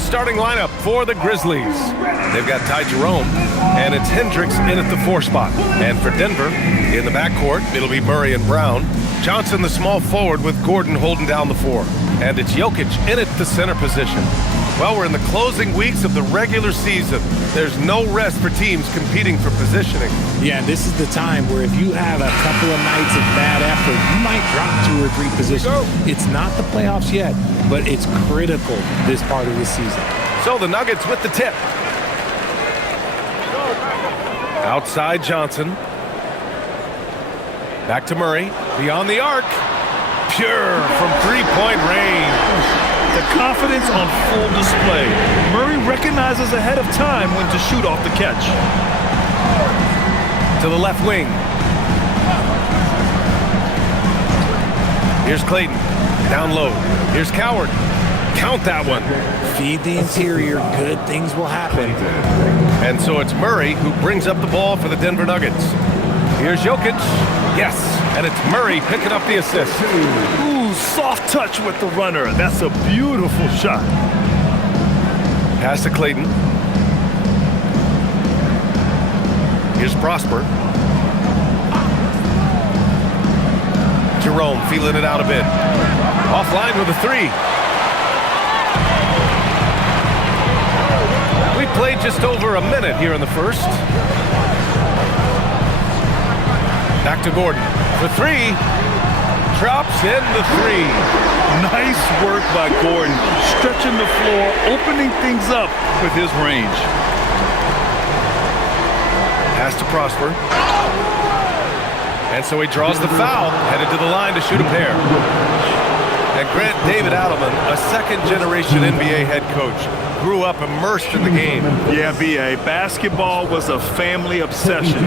the starting lineup for the Grizzlies. They've got Ty Jerome, and it's Hendricks in at the 4 spot. And for Denver, in the backcourt, it'll be Murray and Brown. Johnson, the small forward, with Gordon holding down the 4. And it's Jokic in at the center position. Well, we're in the closing weeks of the regular season. There's no rest for teams competing for positioning. Yeah, this is the time where if you have a couple of nights of bad effort, you might drop 2 or 3 positions. It's not the playoffs yet, but it's critical this part of the season. So the Nuggets with the tip. Outside Johnson. Back to Murray. Beyond the arc. Pure from three-point range. The confidence on full display. Murray recognizes ahead of time when to shoot off the catch. To the left wing. Here's Clayton. Down low. Here's Coward. Count that one. Feed the interior. Good things will happen. And so it's Murray who brings up the ball for the Denver Nuggets. Here's Jokic. Yes. And it's Murray picking up the assist. Ooh, soft touch with the runner. That's a beautiful shot. Pass to Clayton. Here's Prosper. Jerome feeling it out a bit. Offline with a 3. We played just over a minute here in the first. Back to Gordon for 3. Drops in the 3. Nice work by Gordon. Stretching the floor, opening things up with his range. Pass to Prosper. And so he draws the foul, headed to the line to shoot a pair. And Grant David Adelman, a second-generation NBA head coach, grew up immersed in the game. Yeah, B.A., basketball was a family obsession.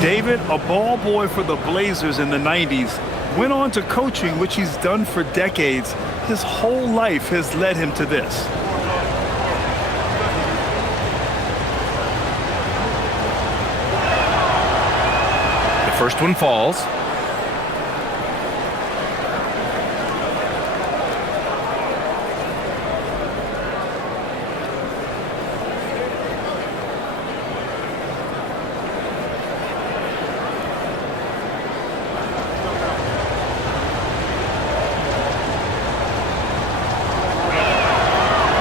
David, a ball boy for the Blazers in the 90s, went on to coaching, which he's done for decades. His whole life has led him to this. The first one falls.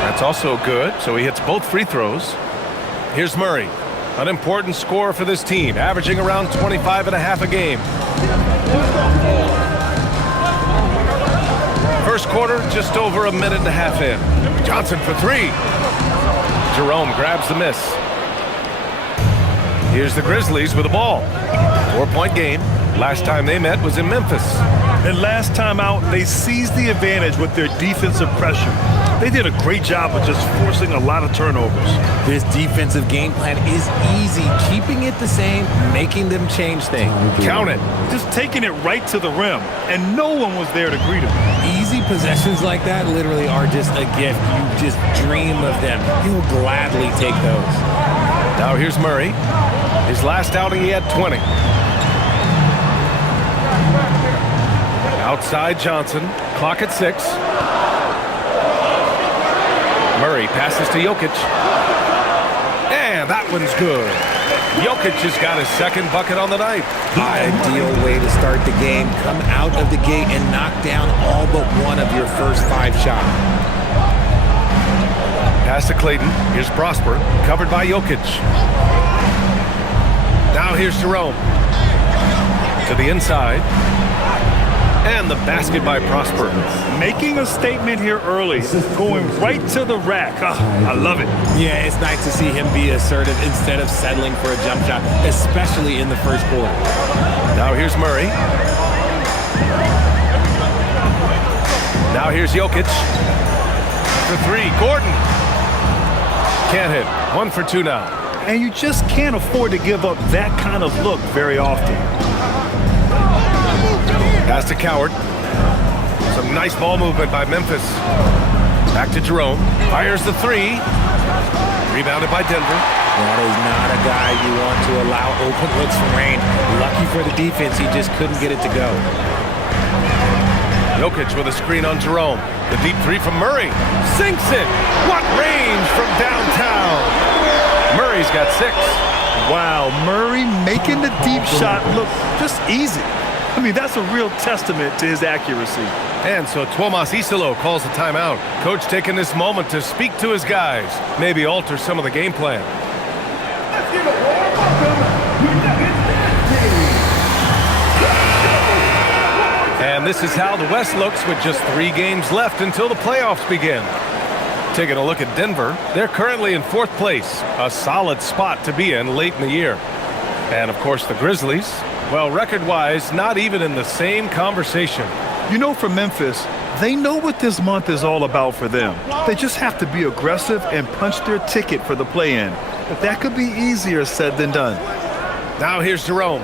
That's also good, so he hits both free throws. Here's Murray, an important scorer for this team, averaging around 25.5 a game. First quarter, just over a minute and a half in. Johnson for 3. Jerome grabs the miss. Here's the Grizzlies with the ball. 4-point game. Last time they met was in Memphis. And last time out, they seized the advantage with their defensive pressure. They did a great job of just forcing a lot of turnovers. This defensive game plan is easy. Keeping it the same, making them change things. Count it. Just taking it right to the rim, and no one was there to greet him. Easy possessions like that literally are just a gift. You just dream of them. You'll gladly take those. Now here's Murray. His last outing, he had 20. Outside Johnson. Clock at 6. Murray passes to Jokic. And that one's good. Jokic has got his second bucket on the night. Ideal way to start the game. Come out of the gate and knock down all but one of your first 5 shots. Pass to Clayton. Here's Prosper. Covered by Jokic. Now here's Jerome. To the inside. And the basket by Prosper. Making a statement here early. Going right to the rack. I love it. Yeah, it's nice to see him be assertive instead of settling for a jump shot, especially in the first quarter. Now here's Murray. Now here's Jokic. For 3. Gordon. Can't hit. 1 for 2 now. And you just can't afford to give up that kind of look very often. Pass to Coward. Some nice ball movement by Memphis. Back to Jerome. Fires the 3. Rebounded by Denver. That is not a guy you want to allow open looks from range. Lucky for the defense, he just couldn't get it to go. Jokic with a screen on Jerome. The deep three from Murray. Sinks it. What range from downtown. Murray's got 6. Wow, Murray making the deep shot look just easy. I mean, that's a real testament to his accuracy. And so Tomas Isolo calls the timeout. Coach taking this moment to speak to his guys. Maybe alter some of the game plan. Let's give a warm welcome. And this is how the West looks with just 3 games left until the playoffs begin. Taking a look at Denver, they're currently in 4th place, a solid spot to be in late in the year. And of course the Grizzlies, well, record-wise, not even in the same conversation. You know, for Memphis, they know what this month is all about for them. They just have to be aggressive and punch their ticket for the play-in. But that could be easier said than done. Now here's Jerome,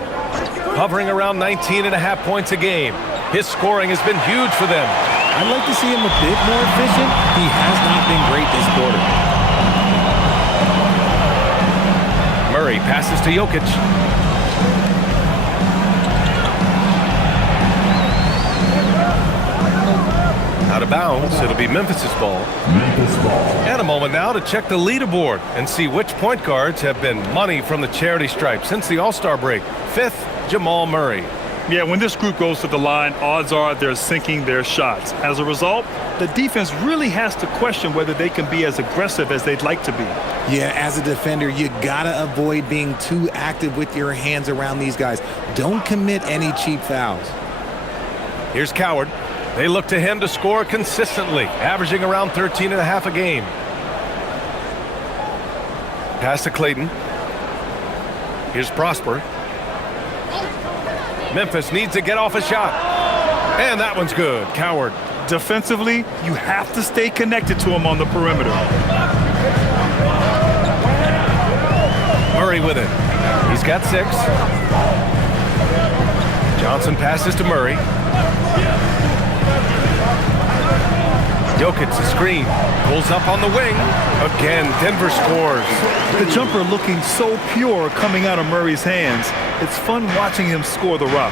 hovering around 19.5 points a game. His scoring has been huge for them. I'd like to see him a bit more efficient. He has not been great this quarter. Murray passes to Jokic. Out of bounds, it'll be Memphis's ball. And a moment now to check the leaderboard and see which point guards have been money from the charity stripe since the All-Star break. 5th, Jamal Murray. Yeah, when this group goes to the line, odds are they're sinking their shots. As a result, the defense really has to question whether they can be as aggressive as they'd like to be. Yeah, as a defender, you gotta avoid being too active with your hands around these guys. Don't commit any cheap fouls. Here's Coward. They look to him to score consistently, averaging around 13.5 a game. Pass to Clayton. Here's Prosper. Memphis needs to get off a shot. And that one's good. Coward. Defensively, you have to stay connected to him on the perimeter. Murray with it. He's got 6. Johnson passes to Murray. Jokic the screen. Pulls up on the wing. Again, Denver scores. The jumper looking so pure coming out of Murray's hands. It's fun watching him score the rock.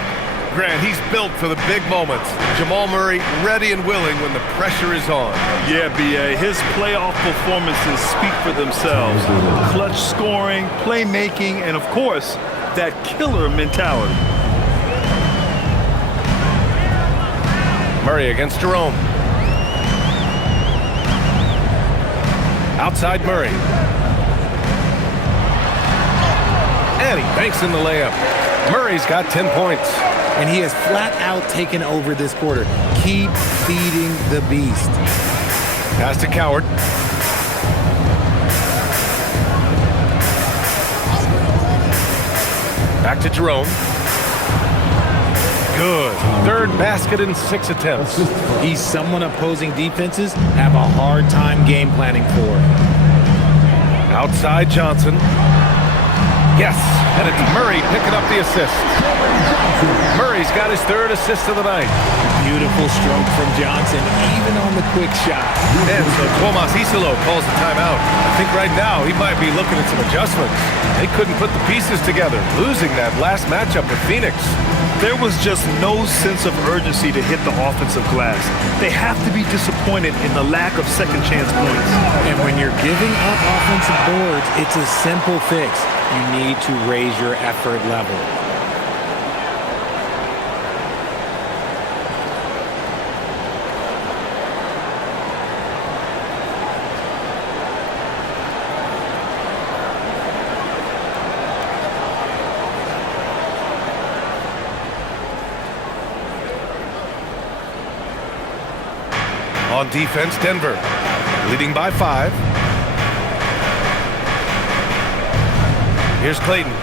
Grant, he's built for the big moments. Jamal Murray ready and willing when the pressure is on. Yeah, B.A., his playoff performances speak for themselves. Clutch scoring, playmaking, and of course, that killer mentality. Murray against Jerome. Outside Murray. And he banks in the layup. Murray's got 10 points. And he has flat out taken over this quarter. Keep feeding the beast. Pass to Coward. Back to Jerome. Good. 3rd basket in 6 attempts. He's someone opposing defenses have a hard time game planning for. Outside Johnson. Yes, and it's Murray picking up the assist. Murray's got his 3rd assist of the night. Beautiful stroke from Johnson, even on the quick shot. And so Tomas Isolo calls the timeout. I think right now he might be looking at some adjustments. They couldn't put the pieces together, losing that last matchup with Phoenix. There was just no sense of urgency to hit the offensive glass. They have to be disappointed in the lack of second chance points. And when you're giving up offensive boards, it's a simple fix. You need to raise your effort level. On defense, Denver leading by 5. Here's Clayton.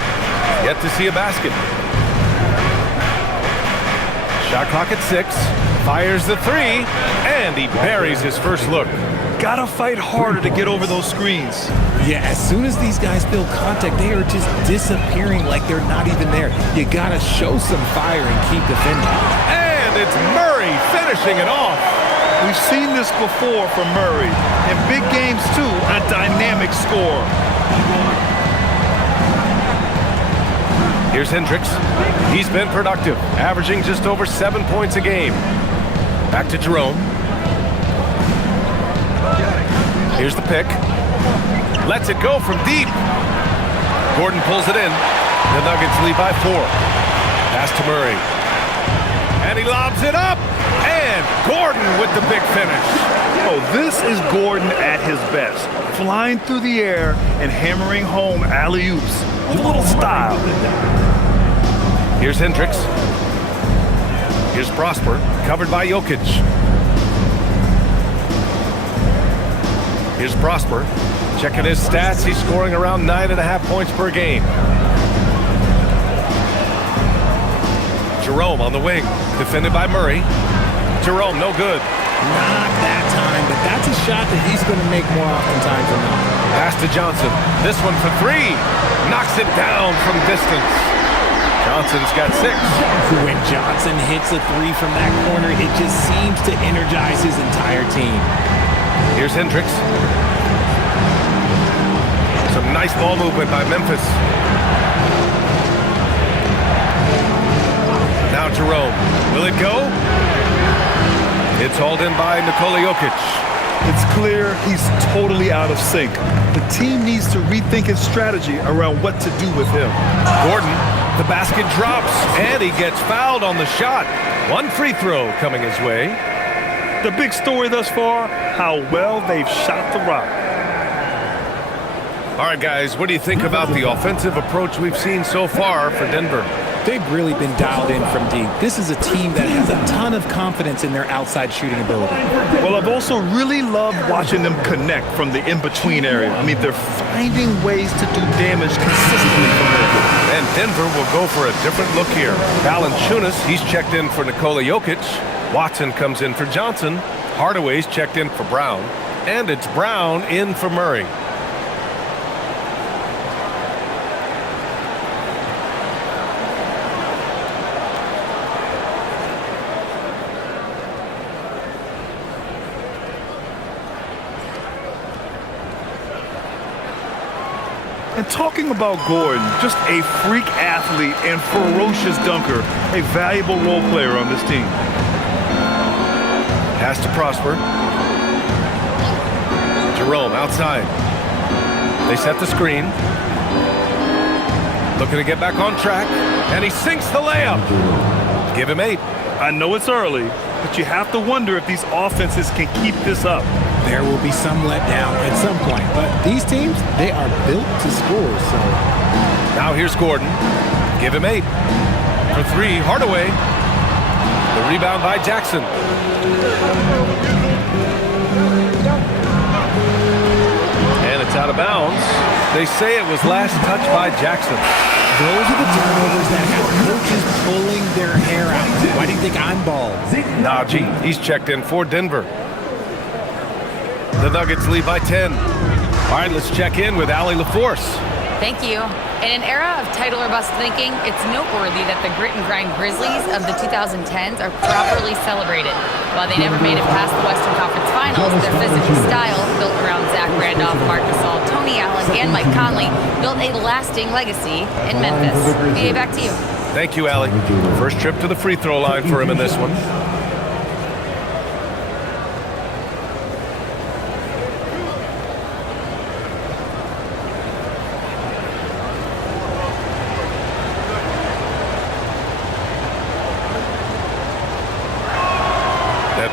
Yet to see a basket. Shot clock at 6. Fires the 3. And he buries his first look. Gotta fight harder to get over those screens. Yeah, as soon as these guys feel contact, they are just disappearing like they're not even there. You gotta show some fire and keep defending. And it's Murray finishing it off. We've seen this before from Murray. In big games, too, a dynamic score. Here's Hendricks. He's been productive, averaging just over 7 points a game. Back to Jerome. Here's the pick. Lets it go from deep. Gordon pulls it in. The Nuggets lead by 4. Pass to Murray. And he lobs it up. And Gordon with the big finish. Oh, this is Gordon at his best. Flying through the air and hammering home alley-oops with a little style. Here's Hendricks. Here's Prosper, covered by Jokic. Here's Prosper. Checking his stats, he's scoring around 9.5 points per game. Jerome on the wing, defended by Murray. Jerome, no good. Not that time, but that's a shot that he's going to make more oftentimes than not. Pass to Johnson. This one for 3. Knocks it down from distance. Johnson's got 6. When Johnson hits a 3 from that corner, it just seems to energize his entire team. Here's Hendricks. Some nice ball movement by Memphis. Now Jerome. Will it go? It's hauled in by Nikola Jokic. It's clear he's totally out of sync. The team needs to rethink its strategy around what to do with him. Gordon, the basket drops, and he gets fouled on the shot. 1 free throw coming his way. The big story thus far, how well they've shot the rock. All right, guys, what do you think about the offensive approach we've seen so far for Denver? They've really been dialed in from deep. This is a team that has a ton of confidence in their outside shooting ability. Well, I've also really loved watching them connect from the in-between area. I mean, they're finding ways to do damage consistently from there. And Denver will go for a different look here. Valanciunas, he's checked in for Nikola Jokic. Watson comes in for Johnson. Hardaway's checked in for Brown. And it's Brown in for Murray. And talking about Gordon, just a freak athlete and ferocious dunker, a valuable role player on this team. Pass to Prosper. Jerome outside. They set the screen. Looking to get back on track, and he sinks the layup. Give him 8. I know it's early, but you have to wonder if these offenses can keep this up. There will be some letdown at some point, but these teams, they are built to score, so. Now here's Gordon. Give him 8. For 3, Hardaway. The rebound by Jackson. And it's out of bounds. They say it was last touched by Jackson. Those are the turnovers that have coaches pulling their hair out. Why do you think I'm bald? Najee, he's checked in for Denver. The Nuggets lead by 10. All right, let's check in with Allie LaForce. Thank you. In an era of title or bust thinking, it's noteworthy that the grit and grind Grizzlies of the 2010s are properly celebrated. While they never made it past the Western Conference Finals, their physical style, built around Zach Randolph, Marc Gasol, Tony Allen, and Mike Conley, built a lasting legacy in Memphis. BA, back to you. Thank you, Allie. First trip to the free throw line for him in this one.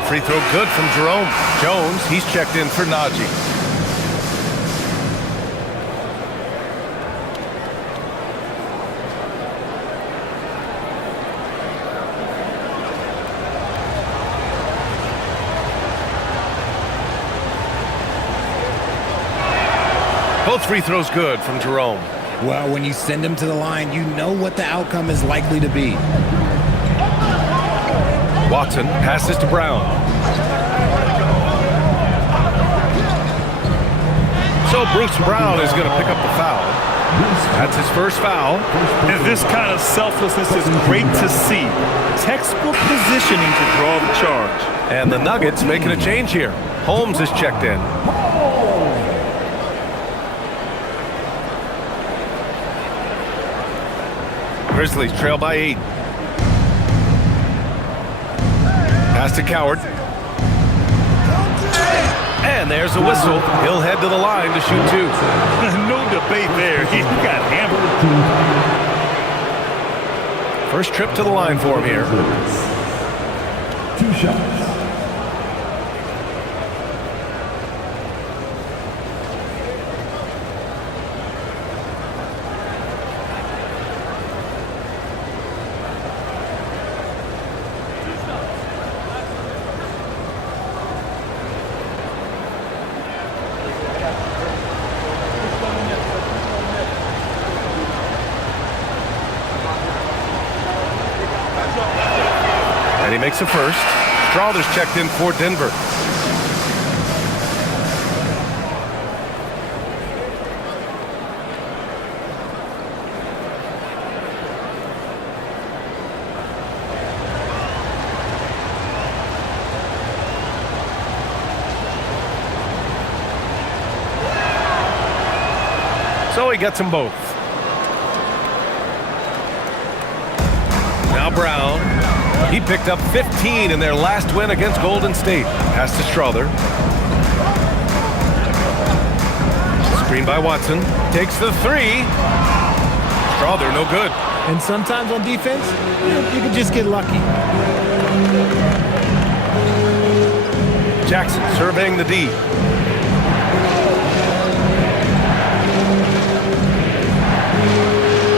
Free throw good from Jerome. Jones, he's checked in for Najee. Both free throws good from Jerome. Well, when you send them to the line, you know what the outcome is likely to be. Watson passes to Brown. So Bruce Brown is going to pick up the foul. That's his first foul. And this kind of selflessness is great to see. Textbook positioning to draw the charge. And the Nuggets making a change here. Holmes is checked in. Grizzlies trail by 8. Pass to Coward. And there's a whistle. He'll head to the line to shoot 2. No debate there. He got hammered. First trip to the line for him here. 2 shots. And he makes a first. Strawther's checked in for Denver. So he gets them both. Now Brown. He picked up 15 in their last win against Golden State. Pass to Strawther. Screen by Watson. Takes the 3. Strawther, no good. And sometimes on defense, you can just get lucky. Jackson surveying the D.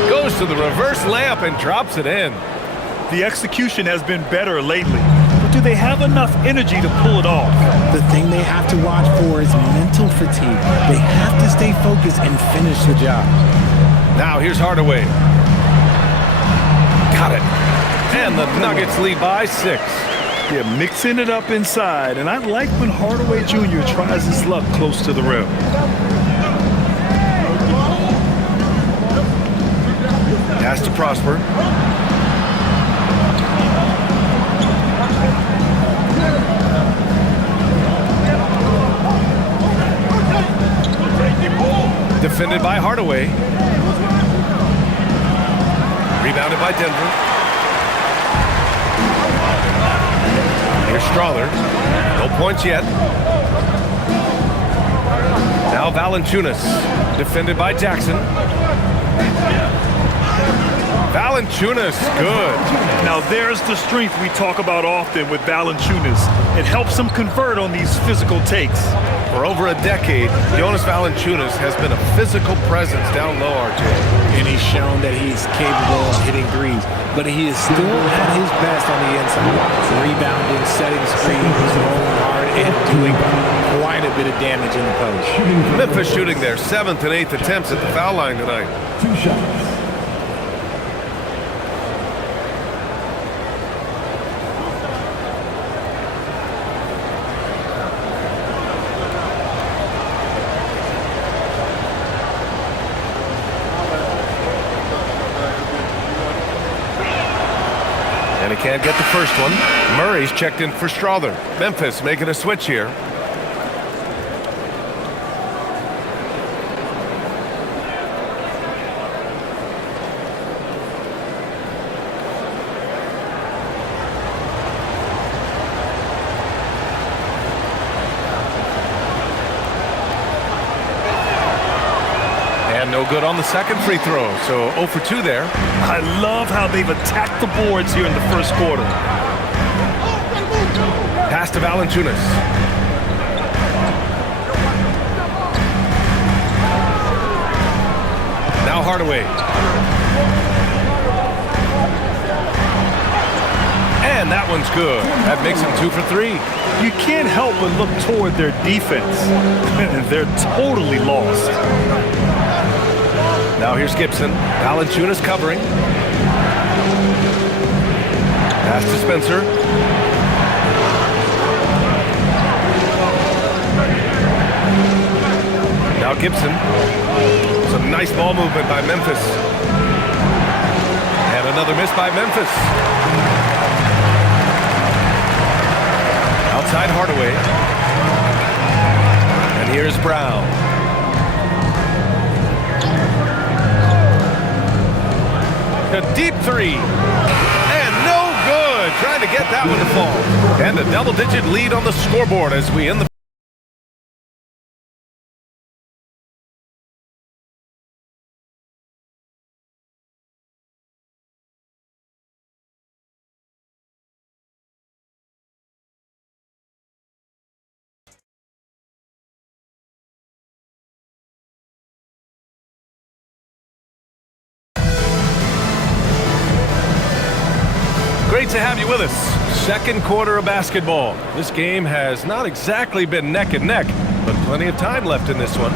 Goes to the reverse layup and drops it in. The execution has been better lately, but do they have enough energy to pull it off? The thing they have to watch for is mental fatigue. They have to stay focused and finish the job. Now here's Hardaway. Got it. And the Nuggets lead by 6. Yeah, mixing it up inside, and I like when Hardaway Jr. tries his luck close to the rim. Pass to Prosper. Defended by Hardaway. Rebounded by Denver. Here's Strawther. No points yet. Now Valanciunas. Defended by Jackson. Valanciunas, good. Now there's the strength we talk about often with Valanciunas. It helps him convert on these physical takes. For over a decade, Jonas Valanciunas has been a physical presence down low, RJ. And he's shown that he's capable of hitting threes, but he is still at his best on the inside. Rebounding, setting screens, rolling hard, and doing quite a bit of damage in the post. Memphis shooting their 7th and 8th attempts at the foul line tonight. 2 shots. And he can't get the first one. Murray's checked in for Strawther. Memphis making a switch here. And no good on the second free throw, so 0 for 2 there. I love how they've attacked the boards here in the first quarter. Pass to Valanciunas. Now Hardaway. And that one's good. That makes him 2 for 3. You can't help but look toward their defense. They're totally lost. Now here's Gibson. Valanciunas covering. Pass to Spencer. Now Gibson. Some nice ball movement by Memphis. And another miss by Memphis. Outside Hardaway. And here's Brown. A deep 3. And no good. trying to get that one to fall. And a double-digit lead on the scoreboard as we end the Great to have you with us. Second quarter of basketball. This game has not exactly been neck and neck, but plenty of time left in this one.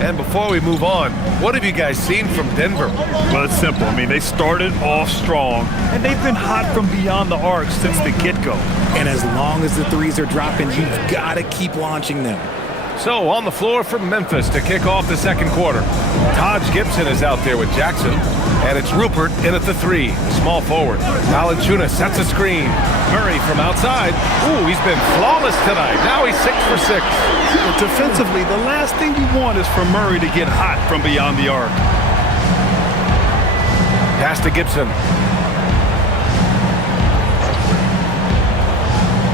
And before we move on, what have you guys seen from Denver? Well, it's simple. I mean, they started off strong, and they've been hot from beyond the arc since the get-go. And as long as the threes are dropping, you've got to keep launching them. So on the floor for Memphis to kick off the second quarter. Taj Gibson is out there with Jackson, and it's Rupert in at the three, small forward. Valanciunas sets a screen. Murray from outside. Ooh, he's been flawless tonight. Now he's 6 for 6. Well, defensively, the last thing you want is for Murray to get hot from beyond the arc. Pass to Gibson.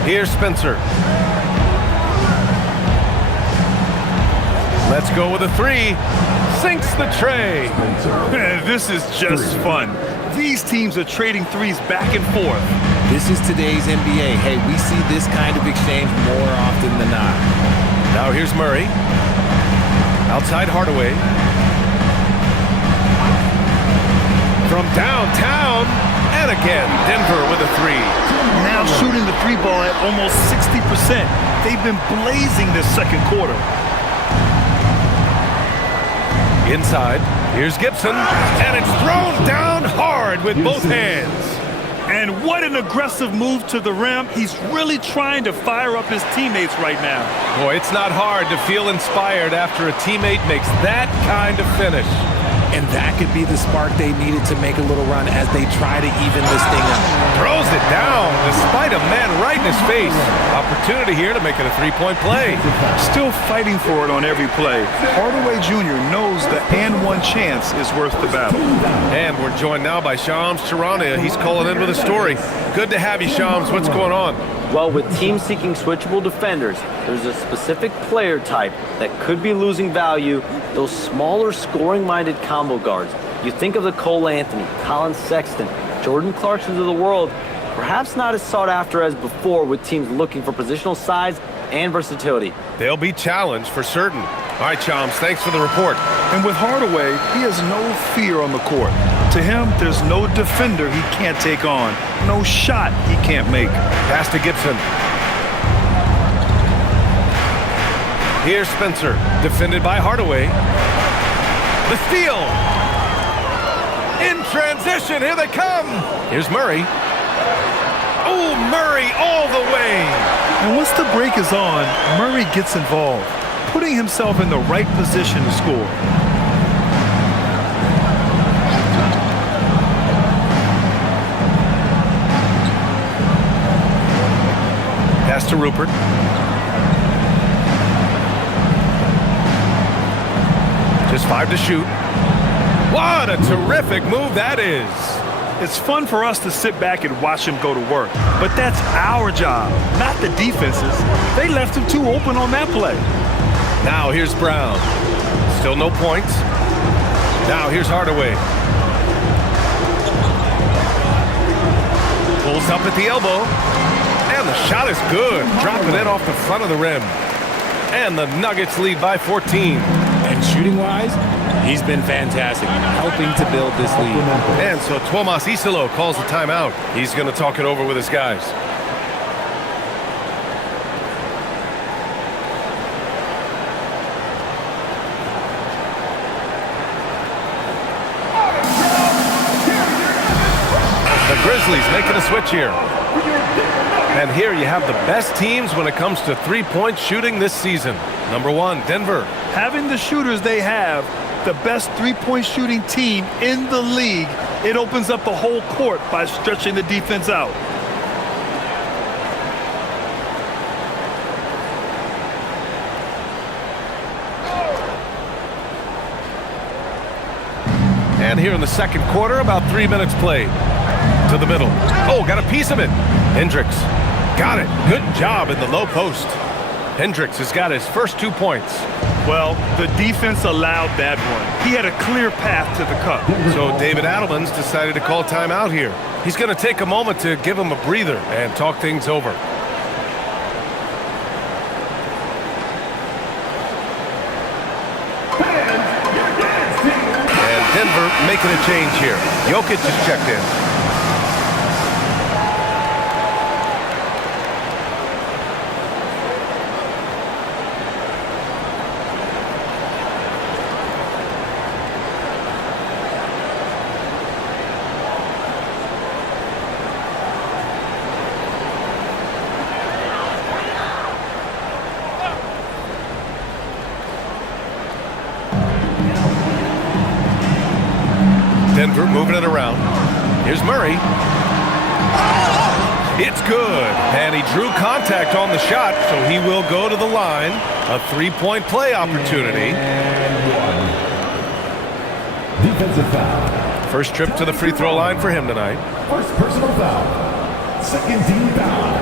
Here's Spencer. Let's go with a three. Sinks the tray. This is just fun. These teams are trading threes back and forth. This is today's NBA. Hey, we see this kind of exchange more often than not. Now here's Murray. Outside Hardaway. From downtown. And again, Denver with a three. Now shooting the three ball at almost 60%. They've been blazing this second quarter. Inside, here's Gibson, and it's thrown down hard with both hands. And what an aggressive move to the rim. He's really trying to fire up his teammates right now. Boy, it's not hard to feel inspired after a teammate makes that kind of finish. And that could be the spark they needed to make a little run as they try to even this thing up. Throws it down despite a man right in his face. Opportunity here to make it a three-point play. Still fighting for it on every play. Hardaway Jr. knows the and one chance is worth the battle. And we're joined now by Shams Charania. He's calling in with a story. Good to have you, Shams. What's going on? Well, with teams seeking switchable defenders, there's a specific player type that could be losing value, those smaller scoring-minded combo guards. You think of the Cole Anthony, Colin Sexton, Jordan Clarksons of the world, perhaps not as sought after as before with teams looking for positional size and versatility. They'll be challenged for certain. All right, Shams, thanks for the report. And with Hardaway, he has no fear on the court. To him, there's no defender he can't take on, no shot he can't make. Pass to Gibson. Here's Spencer, defended by Hardaway. The steal. In transition, here they come. Here's Murray. Oh, Murray all the way. And once the break is on, Murray gets involved, putting himself in the right position to score. Pass to Rupert. Just 5 to shoot. What a terrific move that is. It's fun for us to sit back and watch him go to work, but that's our job, not the defense's. They left him too open on that play. Now here's Brown. Still no points. Now here's Hardaway. Pulls up at the elbow. And the shot is good. Dropping it off the front of the rim. And the Nuggets lead by 14. And shooting-wise, he's been fantastic, helping to build this lead. And so Tomas Isolo calls the timeout. He's going to talk it over with his guys. The Grizzlies making a switch here. And here you have the best teams when it comes to three-point shooting this season. Number 1, Denver. Having the shooters they have, the best three-point shooting team in the league, it opens up the whole court by stretching the defense out. And here in the second quarter, about 3 minutes played. to the middle. Oh, got a piece of it. Hendricks got it. Good job in the low post. Hendricks has got his first 2 points. Well, the defense allowed that one. He had a clear path to the cup. So David Adelman's decided to call timeout here. He's going to take a moment to give him a breather and talk things over. And Denver making a change here. Jokic is checked in. Denver moving it around. Here's Murray. It's good. And he drew contact on the shot, so he will go to the line. A three-point play opportunity. Defensive foul. First trip to the free throw line for him tonight. First personal foul. Second team foul.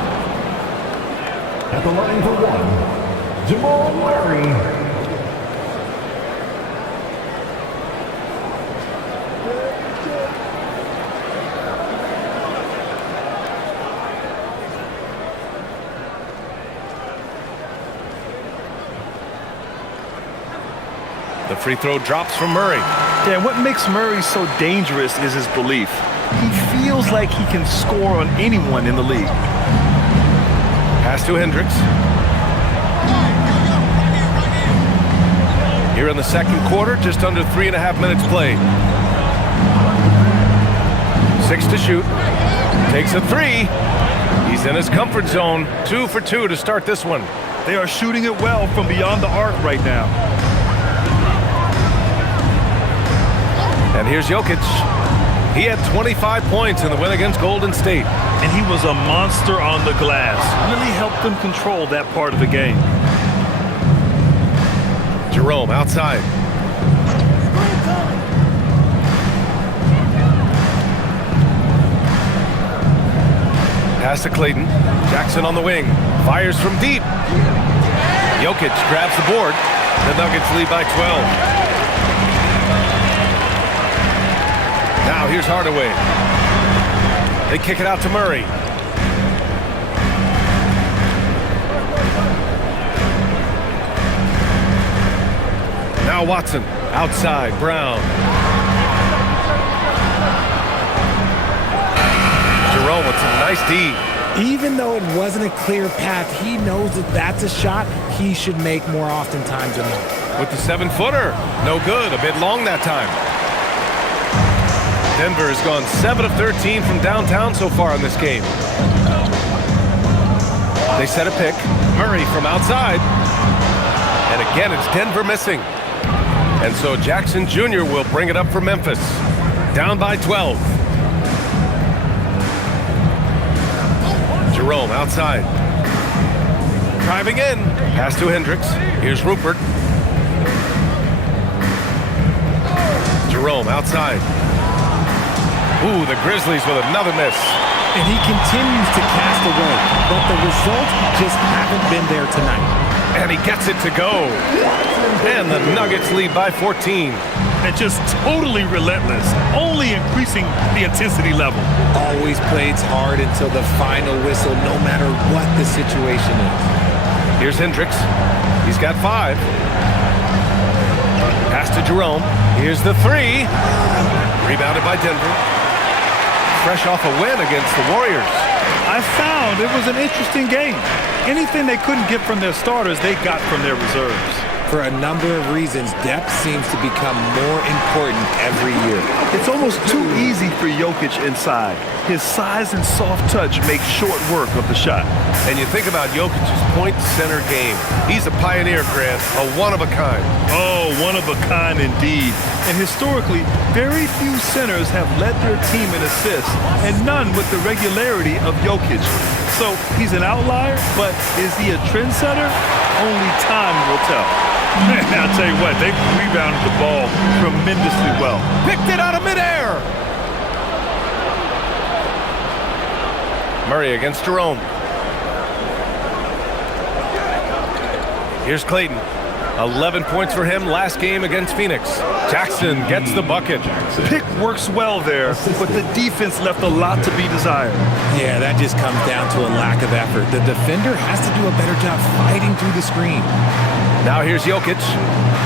At the line for one, Jamal Murray. The free throw drops from Murray. Yeah, what makes Murray so dangerous is his belief. He feels like he can score on anyone in the league. Pass to Hendricks. Here in the second quarter, just under 3.5 minutes played. 6 to shoot. Takes a three. He's in his comfort zone. 2 for 2 to start this one. They are shooting it well from beyond the arc right now. And here's Jokic. He had 25 points in the win against Golden State. And he was a monster on the glass. Really helped them control that part of the game. Jerome outside. Pass to Clayton. Jackson on the wing. Fires from deep. Jokic grabs the board. The Nuggets lead by 12. Now here's Hardaway. They kick it out to Murray. Now Watson outside. Brown. Jerome with some nice D. Even though it wasn't a clear path, he knows that that's a shot he should make more oftentimes than not. With the 7-footer. No good. A bit long that time. Denver has gone 7 of 13 from downtown so far in this game. They set a pick. Murray from outside. And again, it's Denver missing. And so Jackson Jr. will bring it up for Memphis. Down by 12. Jerome outside. Driving in. Pass to Hendricks. Here's Rupert. Jerome outside. Ooh, the Grizzlies with another miss. And he continues to cast away, but the results just haven't been there tonight. And he gets it to go. And the Nuggets lead by 14. And just totally relentless, only increasing the intensity level. Always plays hard until the final whistle, no matter what the situation is. Here's Hendricks. He's got 5. Pass to Jerome. Here's the 3. Rebounded by Denver. Fresh off a win against the Warriors. I found it was an interesting game. Anything they couldn't get from their starters, they got from their reserves. For a number of reasons, depth seems to become more important every year. It's almost too easy for Jokic inside. His size and soft touch make short work of the shot. And you think about Jokic's point center game. He's a pioneer, Grant, a one-of-a-kind. Oh, one-of-a-kind indeed. And historically, very few centers have led their team in assists, and none with the regularity of Jokic. So he's an outlier, but is he a trendsetter? Only time will tell. I'll tell you what, they rebounded the ball tremendously well. Picked it out of midair. Murray against Jerome. Here's Clayton. 11 points for him last game against Phoenix. Jackson gets the bucket. Pick works well there, but the defense left a lot to be desired. Yeah, that just comes down to a lack of effort. The defender has to do a better job fighting through the screen. Now here's Jokic.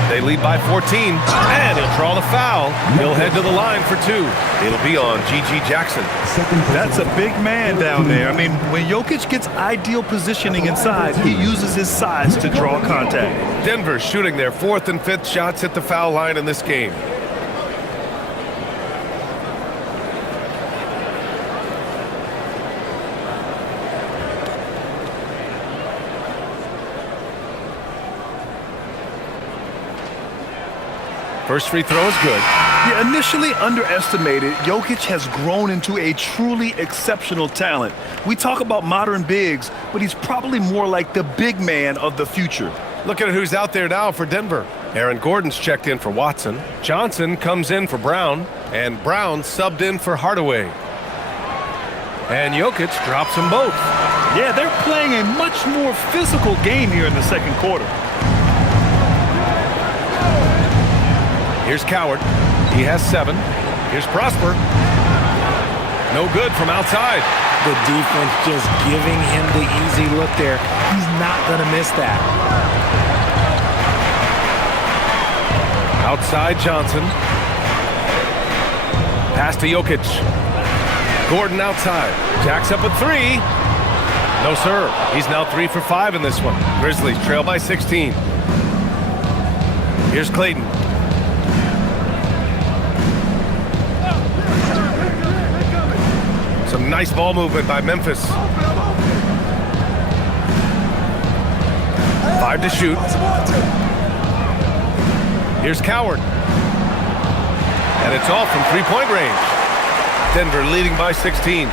They lead by 14, and he'll draw the foul. He'll head to the line for 2. It'll be on G.G. Jackson. That's a big man down there. I mean, when Jokic gets ideal positioning inside, he uses his size to draw contact. Denver shooting their 4th and 5th shots at the foul line in this game. First free throw is good. Yeah, initially underestimated, Jokic has grown into a truly exceptional talent. We talk about modern bigs, but he's probably more like the big man of the future. Look at who's out there now for Denver. Aaron Gordon's checked in for Watson. Johnson comes in for Brown. And Brown subbed in for Hardaway. And Jokic drops them both. Yeah, they're playing a much more physical game here in the second quarter. Here's Coward. He has 7. Here's Prosper. No good from outside. The defense just giving him the easy look there. He's not going to miss that. Outside Johnson. Pass to Jokic. Gordon outside. Jacks up with 3. No, sir. He's now 3 for 5 in this one. Grizzlies trail by 16. Here's Clayton. Some nice ball movement by Memphis. 5 to shoot. Here's Coward. And it's off from three-point range. Denver leading by 16.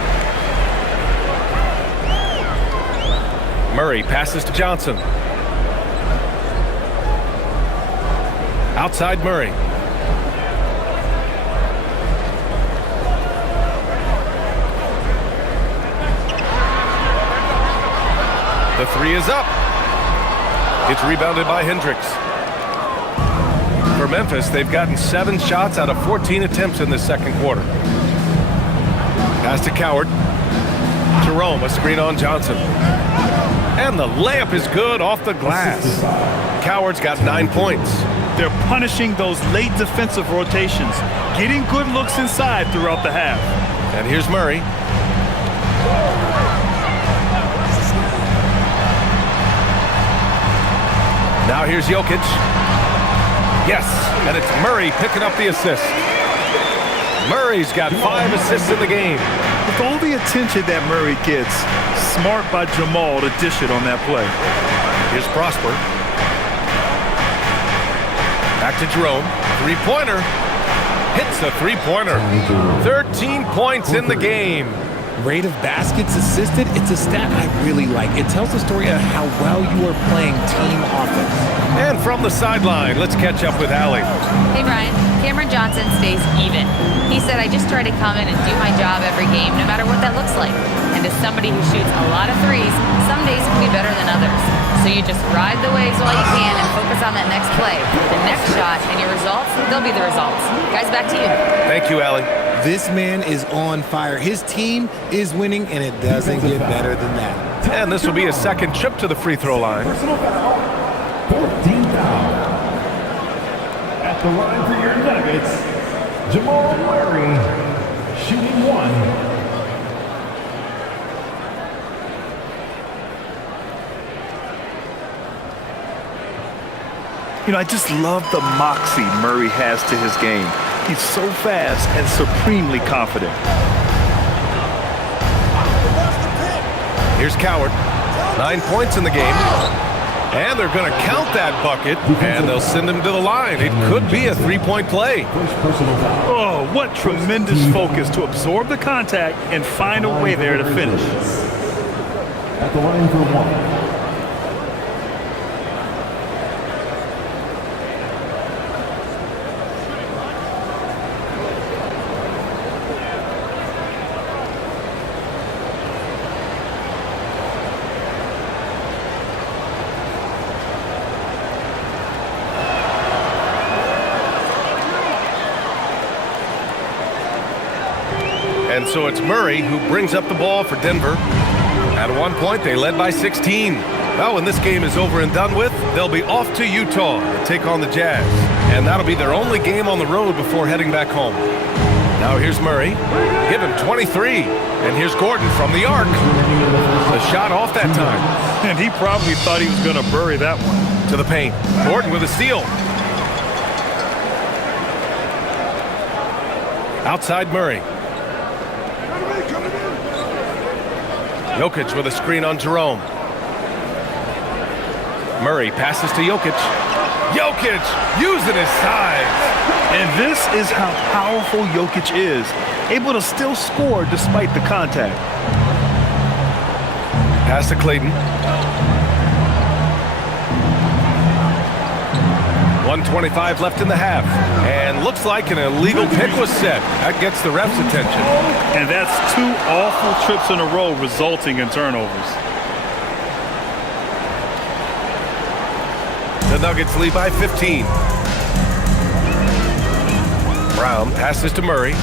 Murray passes to Johnson. Outside Murray. The 3 is up. It's rebounded by Hendricks. For Memphis, they've gotten 7 shots out of 14 attempts in this second quarter. Pass to Coward. Jerome, a screen on Johnson. And the layup is good off the glass. Coward's got 9 points. They're punishing those late defensive rotations, getting good looks inside throughout the half. And here's Murray. Now here's Jokic. Yes, and it's Murray picking up the assist. Murray's got 5 assists in the game. With all the attention that Murray gets, smart by Jamal to dish it on that play. Here's Prosper. Back to Jerome. 3-pointer. Hits the 3-pointer. 13 points in the game. Rate of baskets assisted, it's a stat I really like. It tells the story of how well you are playing team offense. And from the sideline, let's catch up with Allie. Hey, Brian. Cameron Johnson stays even. He said, I just try to come in and do my job every game, no matter what that looks like. And as somebody who shoots a lot of threes, some days can be better than others. So you just ride the waves while you can and focus on that next play. The next shot and your results, they'll be the results. Guys, back to you. Thank you, Allie. This man is on fire. His team is winning, and it doesn't get better than that. And this will be a second trip to the free throw line. Personal foul. 14th foul. At the line for your Nuggets, Jamal Murray, shooting 1. You know, I just love the moxie Murray has to his game. He's so fast and supremely confident. Here's Coward. 9 points in the game. And they're going to count that bucket, and they'll send him to the line. It could be a 3-point play. Oh, what tremendous focus to absorb the contact and find a way there to finish. At the line for 1. And so it's Murray who brings up the ball for Denver. At one point, they led by 16. Well, when this game is over and done with, they'll be off to Utah to take on the Jazz. And that'll be their only game on the road before heading back home. Now here's Murray. Give him 23. And here's Gordon from the arc. The shot off that time. And he probably thought he was going to bury that one. To the paint. Gordon with a steal. Outside Murray. Jokic with a screen on Jerome. Murray passes to Jokic. Jokic using his size. And this is how powerful Jokic is. Able to still score despite the contact. Pass to Clayton. 1:25 left in the half. And looks like an illegal pick was set. That gets the ref's attention. And that's 2 awful trips in a row resulting in turnovers. The Nuggets lead by 15. Brown passes to Murray.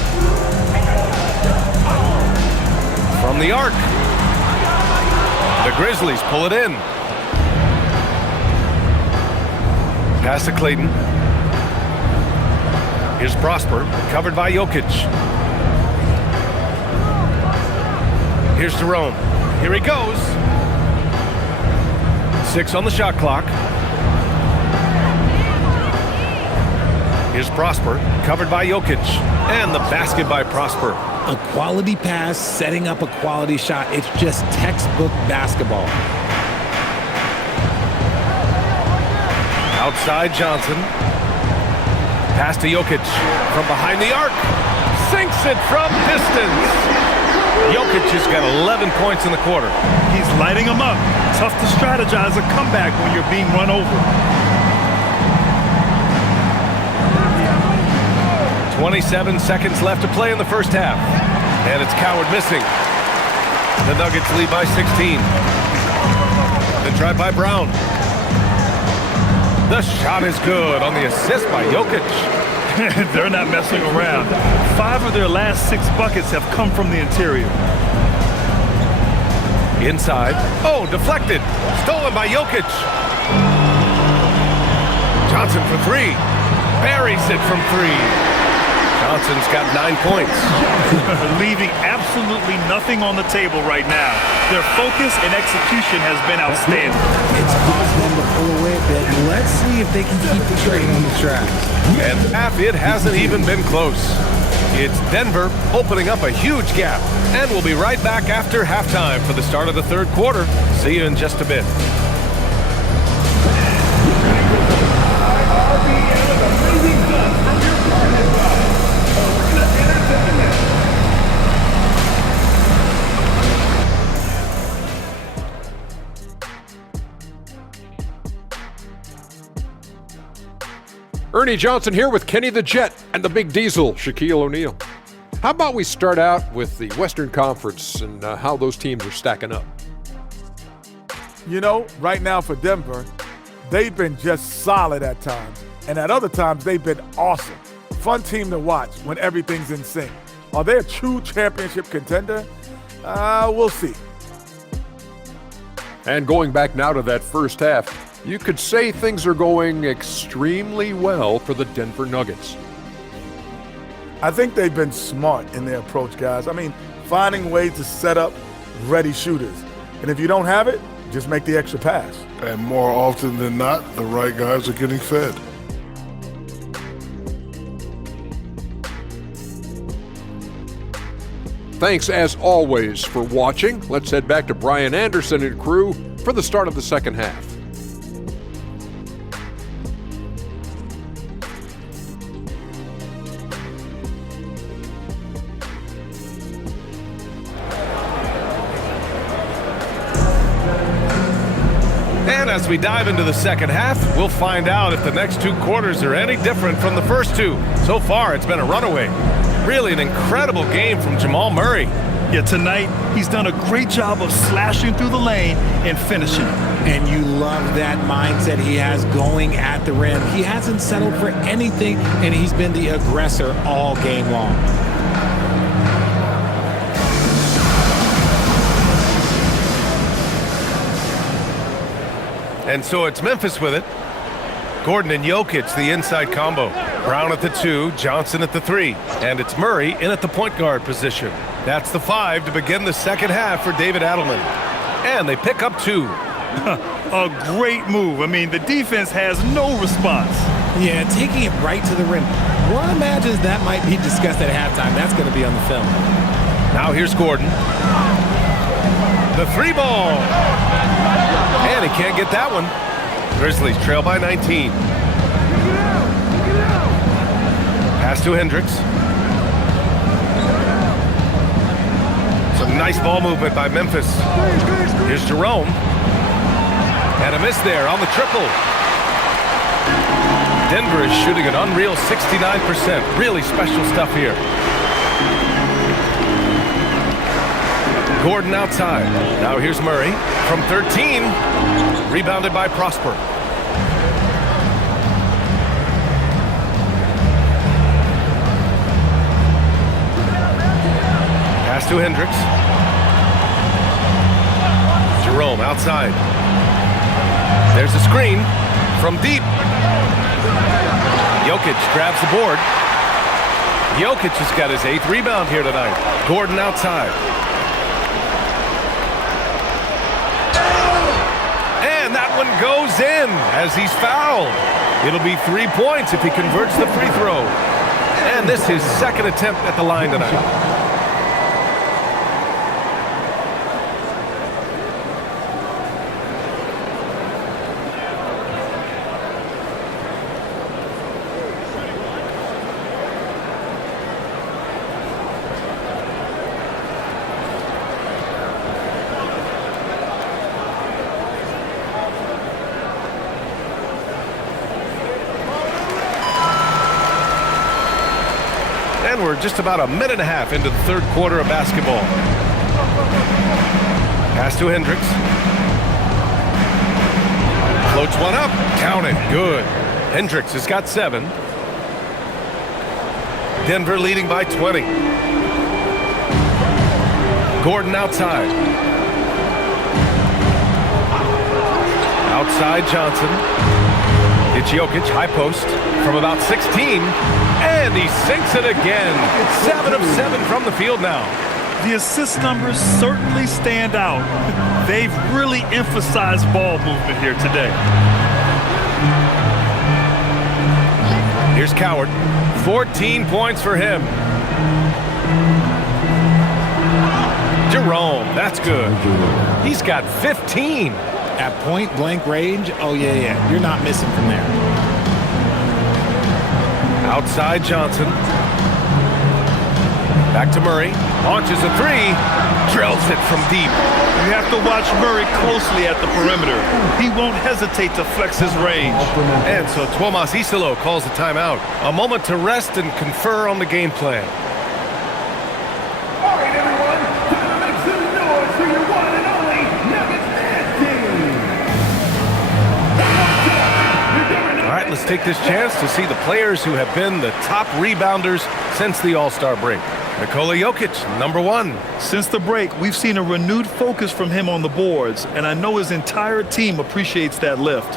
From the arc. The Grizzlies pull it in. Pass to Clayton. Here's Prosper, covered by Jokic. Here's Jerome. Here he goes. 6 on the shot clock. Here's Prosper, covered by Jokic. And the basket by Prosper. A quality pass, setting up a quality shot. It's just textbook basketball. Outside Johnson. Pass to Jokic from behind the arc. Sinks it from distance. Jokic has got 11 points in the quarter. He's lighting them up. Tough to strategize a comeback when you're being run over. 27 seconds left to play in the first half. And it's Coward missing. The Nuggets lead by 16. The drive by Brown. The shot is good on the assist by Jokic. They're not messing around. 5 of their last 6 buckets have come from the interior. Inside. Oh, deflected. Stolen by Jokic. Johnson for 3. Buries it from 3. Johnson's got 9 points. Leaving absolutely nothing on the table right now. Their focus and execution has been outstanding. It's caused them to pull away a bit. Let's see if they can keep the train on the tracks. And half, it hasn't even been close. It's Denver opening up a huge gap. And we'll be right back after halftime for the start of the third quarter. See you in just a bit. Ernie Johnson here with Kenny the Jet and the Big Diesel, Shaquille O'Neal. How about we start out with the Western Conference and how those teams are stacking up? You know, right now for Denver, they've been just solid at times. And at other times, they've been awesome. Fun team to watch when everything's in sync. Are they a true championship contender? We'll see. And going back now to that first half, you could say things are going extremely well for the Denver Nuggets. I think they've been smart in their approach, guys. I mean, finding ways to set up ready shooters. And if you don't have it, just make the extra pass. And more often than not, the right guys are getting fed. Thanks, as always, for watching. Let's head back to Brian Anderson and crew for the start of the second half. And as we dive into the second half, we'll find out if the next 2 quarters are any different from the first 2. So far, it's been a runaway. Really an incredible game from Jamal Murray. Yeah, tonight, he's done a great job of slashing through the lane and finishing. And you love that mindset he has going at the rim. He hasn't settled for anything, and he's been the aggressor all game long. And so it's Memphis with it. Gordon and Jokic, the inside combo. Brown at the 2, Johnson at the 3. And it's Murray in at the point guard position. That's the 5 to begin the second half for David Adelman. And they pick up 2. A great move. I mean, the defense has no response. Yeah, taking it right to the rim. One imagines that might be discussed at halftime. That's going to be on the film. Now here's Gordon. The 3 ball. And he can't get that one. Grizzlies trail by 19. Pass to Hendricks. Some nice ball movement by Memphis. Here's Jerome. And a miss there on the triple. Denver is shooting an unreal 69%. Really special stuff here. Gordon outside. Now here's Murray from 13. Rebounded by Prosper. Pass to Hendricks. Jerome outside. There's a screen from deep. Jokic grabs the board. Jokic has got his 8th rebound here tonight. Gordon outside. And that one goes in as he's fouled. It'll be 3 points if he converts the free throw. And this is his second attempt at the line tonight. And we're just about a minute and a half into the third quarter of basketball. Pass to Hendricks. Floats one up. Count it. Good. Hendricks has got 7. Denver leading by 20. Gordon outside. Outside Johnson. It's Jokic, high post, from about 16. And he sinks it again. 7 of 7 from the field now. The assist numbers certainly stand out. They've really emphasized ball movement here today. Here's Coward. 14 points for him. Jerome, that's good. He's got 15. At point blank range, oh yeah. You're not missing from there. Outside Johnson. Back to Murray. Launches a 3. Drills it from deep. You have to watch Murray closely at the perimeter. He won't hesitate to flex his range. And so Tuomas Isalo calls the timeout. A moment to rest and confer on the game plan. All right, everyone, time to make some noise for your one and only Nuggets team. All right, let's take this chance to see the players who have been the top rebounders since the All-Star break. Nikola Jokic, number 1. Since the break, we've seen a renewed focus from him on the boards, and I know his entire team appreciates that lift.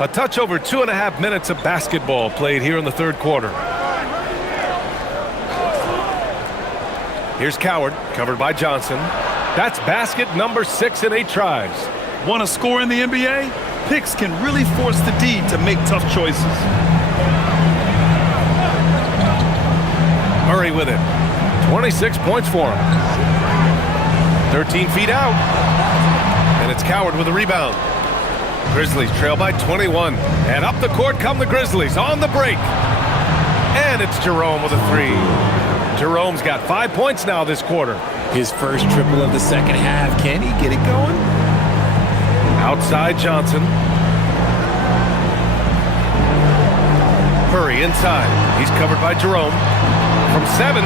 A touch over 2.5 minutes of basketball played here in the third quarter. Here's Coward, covered by Johnson. That's basket number 6 in 8 tries. Want to score in the NBA? Picks can really force the D to make tough choices. Murray with it. 26 points for him. 13 feet out. And it's Coward with a rebound. Grizzlies trail by 21. And up the court come the Grizzlies on the break. And it's Jerome with a 3. Jerome's got 5 points now this quarter. His first triple of the second half. Can he get it going? Outside Johnson. Murray inside. He's covered by Jerome. From 7.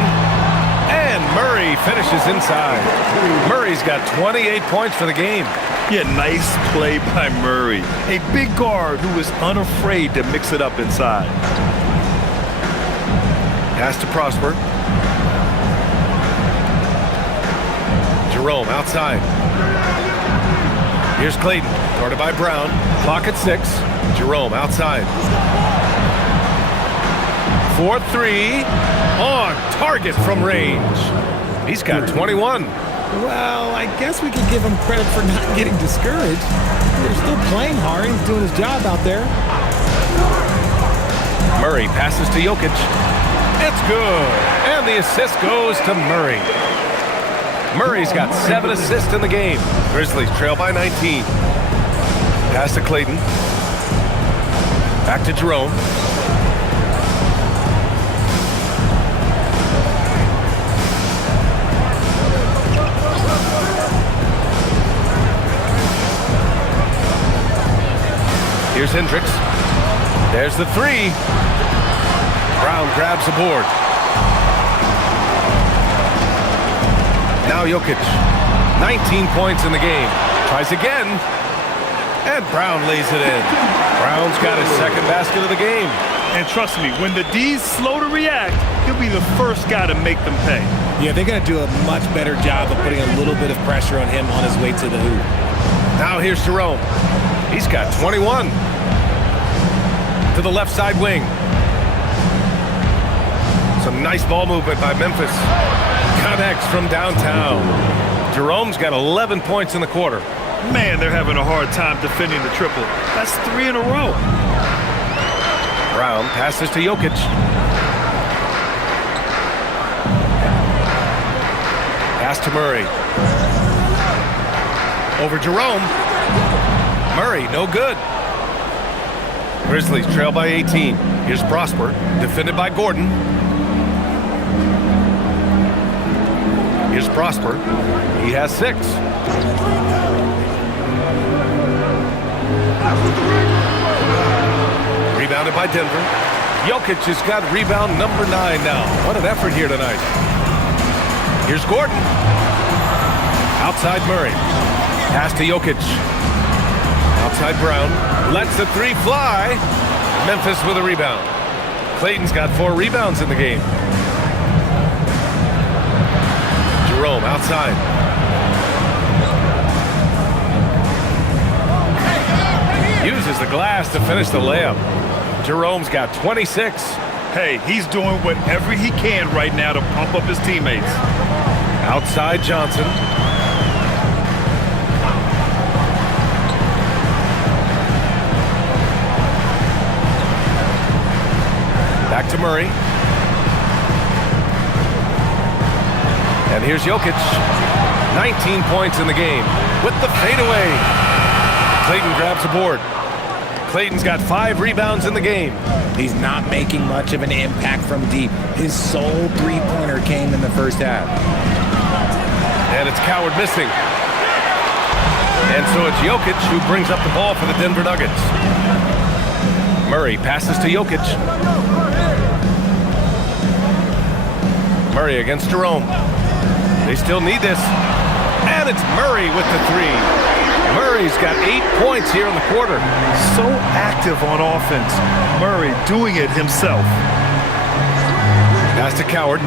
And Murray finishes inside. Murray's got 28 points for the game. Yeah, nice play by Murray. A big guard who is unafraid to mix it up inside. Pass to Prosper. Jerome outside. Here's Clayton, guarded by Brown. Clock at 6. Jerome outside. 4-3. On target from range. He's got 21. Well, I guess we could give him credit for not getting discouraged. They're still playing hard. He's doing his job out there. Murray passes to Jokic. It's good. And the assist goes to Murray. Murray's got 7 assists in the game. Grizzlies trail by 19. Pass to Clayton. Back to Jerome. Here's Hendricks. There's the 3. Brown grabs the board. Now Jokic. 19 points in the game. Tries again. And Brown lays it in. Brown's got his second basket of the game. And trust me, when the D's slow to react, he'll be the first guy to make them pay. Yeah, they're going to do a much better job of putting a little bit of pressure on him on his way to the hoop. Now here's Jerome. He's got 21. To the left side wing. Some nice ball movement by Memphis. Connects from downtown. Jerome's got 11 points in the quarter. Man, they're having a hard time defending the triple. That's 3 in a row. Brown passes to Jokic. Pass to Murray. Over Jerome. Murray, no good. Grizzlies trail by 18. Here's Prosper, defended by Gordon. Here's Prosper. He has 6. Rebounded by Denver. Jokic has got rebound number 9 now. What an effort here tonight. Here's Gordon. Outside Murray. Pass to Jokic. Outside Brown. Lets the 3 fly. Memphis with a rebound. Clayton's got 4 rebounds in the game. Jerome outside. Uses the glass to finish the layup. Jerome's got 26. Hey, he's doing whatever he can right now to pump up his teammates. Outside Johnson. Back to Murray. And here's Jokic. 19 points in the game with the fadeaway. Clayton grabs the board. Clayton's got 5 rebounds in the game. He's not making much of an impact from deep. His sole three-pointer came in the first half. And it's Coward missing. And so it's Jokic who brings up the ball for the Denver Nuggets. Murray passes to Jokic. Murray against Jerome. They still need this. And it's Murray with the 3. Murray's got 8 points here in the quarter. So active on offense. Murray doing it himself. Pass to Coward.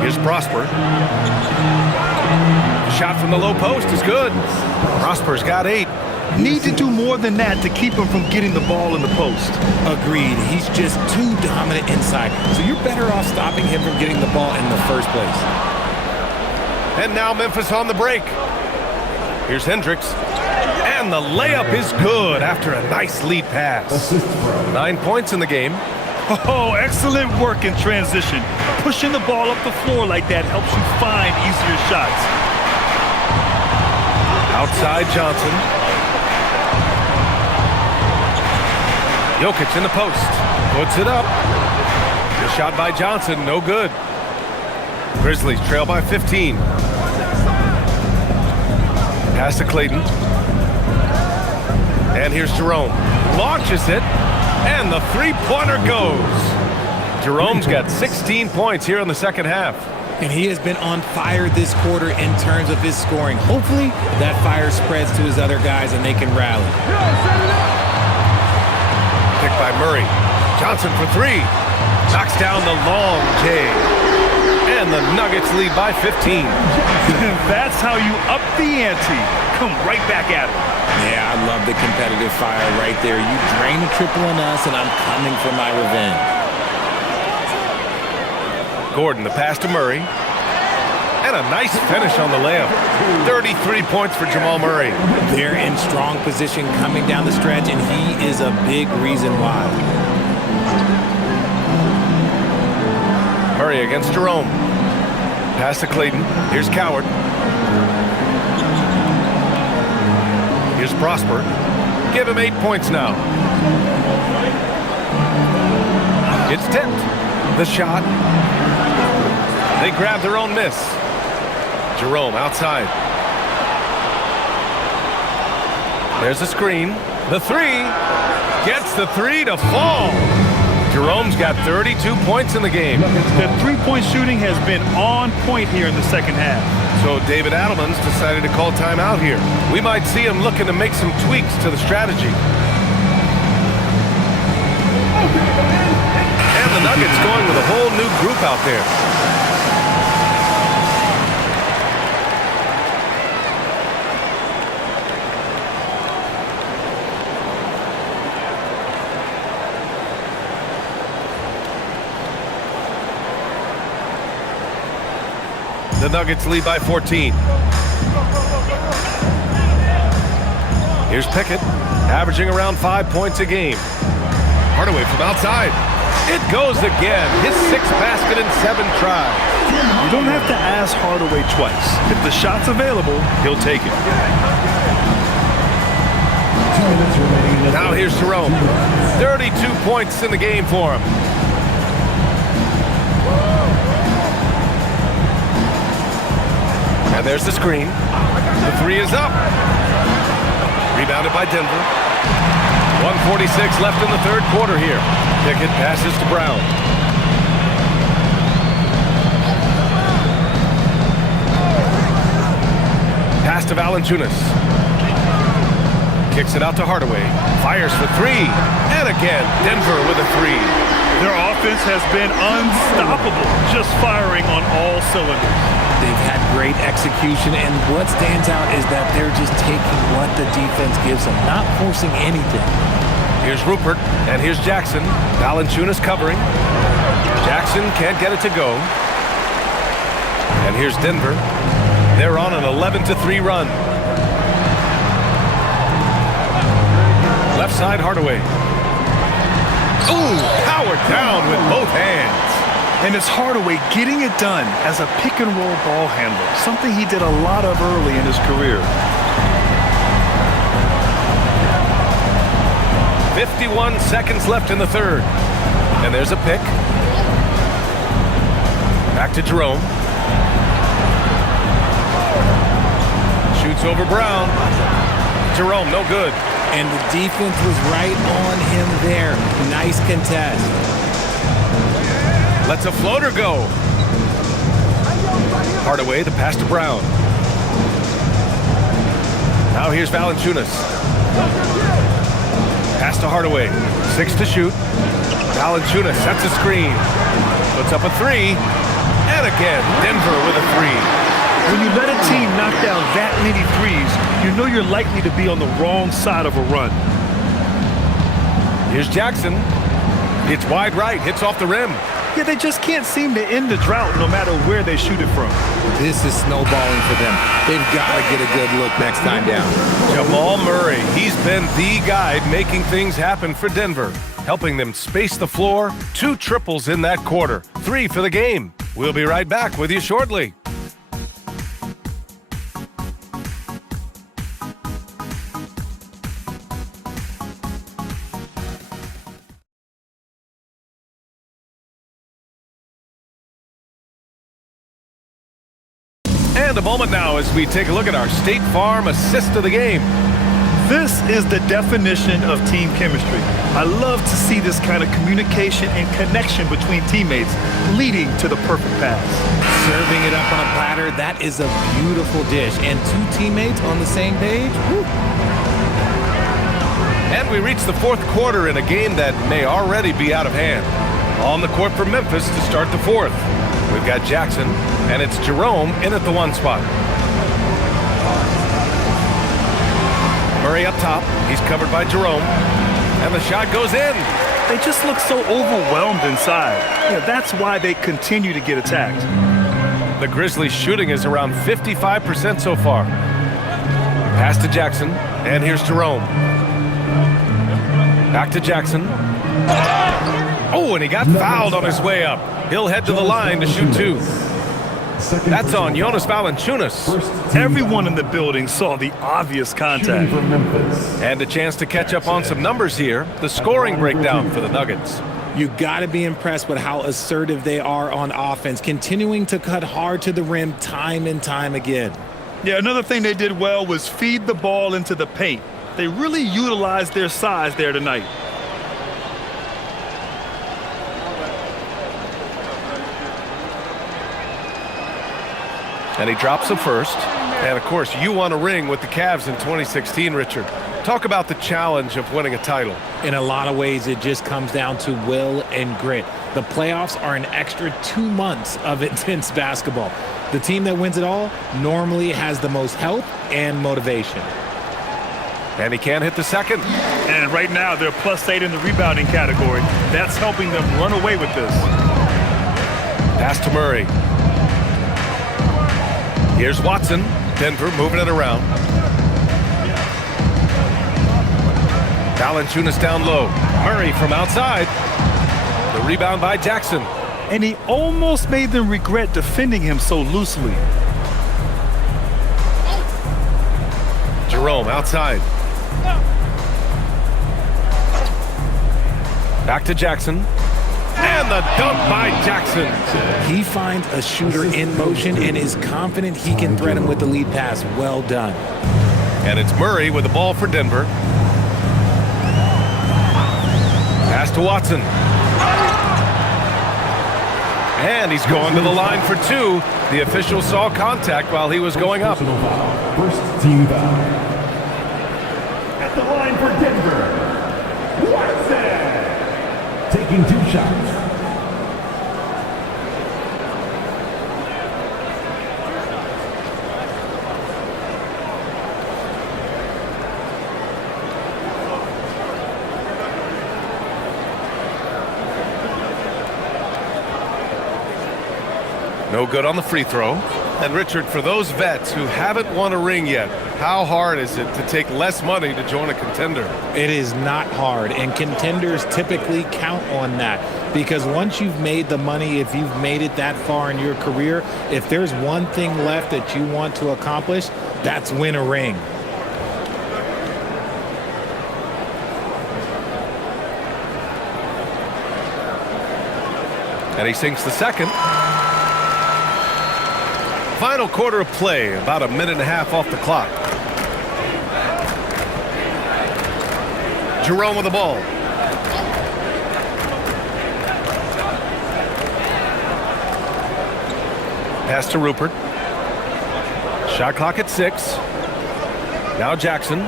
Here's Prosper. The shot from the low post is good. Prosper's got 8. Need to do more than that to keep him from getting the ball in the post. Agreed. He's just too dominant inside. So you're better off stopping him from getting the ball in the first place. And now Memphis on the break. Here's Hendricks. And the layup is good after a nice lead pass. 9 points in the game. Oh, excellent work in transition. Pushing the ball up the floor like that helps you find easier shots. Outside Johnson. Jokic in the post. Puts it up. The shot by Johnson, no good. Grizzlies trail by 15. Pass to Clayton. And here's Jerome. Launches it. And the 3-pointer goes. Jerome's got 16 points here in the second half. And he has been on fire this quarter in terms of his scoring. Hopefully, that fire spreads to his other guys and they can rally. Picked by Murray. Johnson for 3. Knocks down the long J. And And the Nuggets lead by 15. That's how you up the ante. Come right back at it. Yeah, I love the competitive fire right there. You drain a triple on us, and I'm coming for my revenge. Gordon, the pass to Murray. And a nice finish on the layup. 33 points for Jamal Murray. They're in strong position coming down the stretch, and he is a big reason why. Murray against Jerome. Pass to Clayton. Here's Coward. Here's Prosper. Give him 8 points now. It's tipped. The shot. They grab their own miss. Jerome outside. There's a screen. The three. Gets the three to fall. Jerome's got 32 points in the game. The three-point shooting has been on point here in the second half. So David Adelman's decided to call timeout here. We might see him looking to make some tweaks to the strategy. And the Nuggets going with a whole new group out there. The Nuggets lead by 14. Here's Pickett, averaging around 5 points a game. Hardaway from outside. It goes again. His 6th basket in 7 tries. You don't have to ask Hardaway twice. If the shot's available, he'll take it. Now here's Jerome. 32 points in the game for him. And there's the screen. The three is up. Rebounded by Denver. 1:46 left in the third quarter here. Pickett passes to Brown. Pass to Valanciunas. Kicks it out to Hardaway. Fires for three. And again, Denver with a three. Their offense has been unstoppable, just firing on all cylinders. They've had great execution, and what stands out is that they're just taking what the defense gives them, not forcing anything. Here's Rupert, and here's Jackson. Valanciunas covering. Jackson can't get it to go. And here's Denver. They're on an 11-3 run. Left side, Hardaway. Ooh, powered down with both hands. And it's Hardaway getting it done as a pick-and-roll ball handler, something he did a lot of early in his career. 51 seconds left in the third. And there's a pick. Back to Jerome. Shoots over Brown. Jerome, no good. And the defense was right on him there. Nice contest. Lets a floater go. Hardaway, the pass to Brown. Now here's Valanciunas. Pass to Hardaway. 6 to shoot. Valanciunas sets a screen. Puts up a three. And again, Denver with a three. When you let a team knock down that many threes, you know you're likely to be on the wrong side of a run. Here's Jackson. It's wide right, hits off the rim. Yeah, they just can't seem to end the drought no matter where they shoot it from. This is snowballing for them. They've got to get a good look next time down. Jamal Murray, he's been the guy making things happen for Denver, helping them space the floor. 2 triples in that quarter, 3 for the game. We'll be right back with you shortly. And a moment now as we take a look at our State Farm assist of the game. This is the definition of team chemistry. I love to see this kind of communication and connection between teammates leading to the perfect pass. Serving it up on a platter, that is a beautiful dish. And 2 teammates on the same page, woo. And we reach the fourth quarter in a game that may already be out of hand. On the court for Memphis to start the fourth. We've got Jackson, and it's Jerome in at the 1 spot. Murray up top. He's covered by Jerome. And the shot goes in. They just look so overwhelmed inside. That's why they continue to get attacked. The Grizzlies shooting is around 55% so far. Pass to Jackson, and here's Jerome. Back to Jackson. Oh, and he got fouled on his way up. He'll head to the line to shoot 2. That's on Jonas Valanciunas. Everyone in the building saw the obvious contact. And a chance to catch up on some numbers here. The scoring breakdown for the Nuggets. You got to be impressed with how assertive they are on offense, continuing to cut hard to the rim time and time again. Yeah, another thing they did well was feed the ball into the paint. They really utilized their size there tonight. And he drops the first. And, of course, you won a ring with the Cavs in 2016, Richard. Talk about the challenge of winning a title. In a lot of ways, it just comes down to will and grit. The playoffs are an extra 2 months of intense basketball. The team that wins it all normally has the most health and motivation. And he can't hit the second. And right now, they're +8 in the rebounding category. That's helping them run away with this. Pass to Murray. Here's Watson. Denver moving it around. Valanciunas down low. Murray from outside. The rebound by Jackson. And he almost made them regret defending him so loosely. Jerome outside. Back to Jackson. And the dunk by Jackson. He finds a shooter in motion and is confident he can thread him with the lead pass. Well done. And it's Murray with the ball for Denver. Pass to Watson. And he's going to the line for 2. The official saw contact while he was going up. First team foul. At the line for Denver, Watson. Taking 2 shots. No good on the free throw. And Richard, for those vets who haven't won a ring yet, how hard is it to take less money to join a contender? It is not hard, and contenders typically count on that. Because once you've made the money, if you've made it that far in your career, if there's one thing left that you want to accomplish, that's win a ring. And he sinks the second. Final quarter of play, about a minute and a half off the clock. Jerome with the ball. Pass to Rupert. Shot clock at 6. Now Jackson.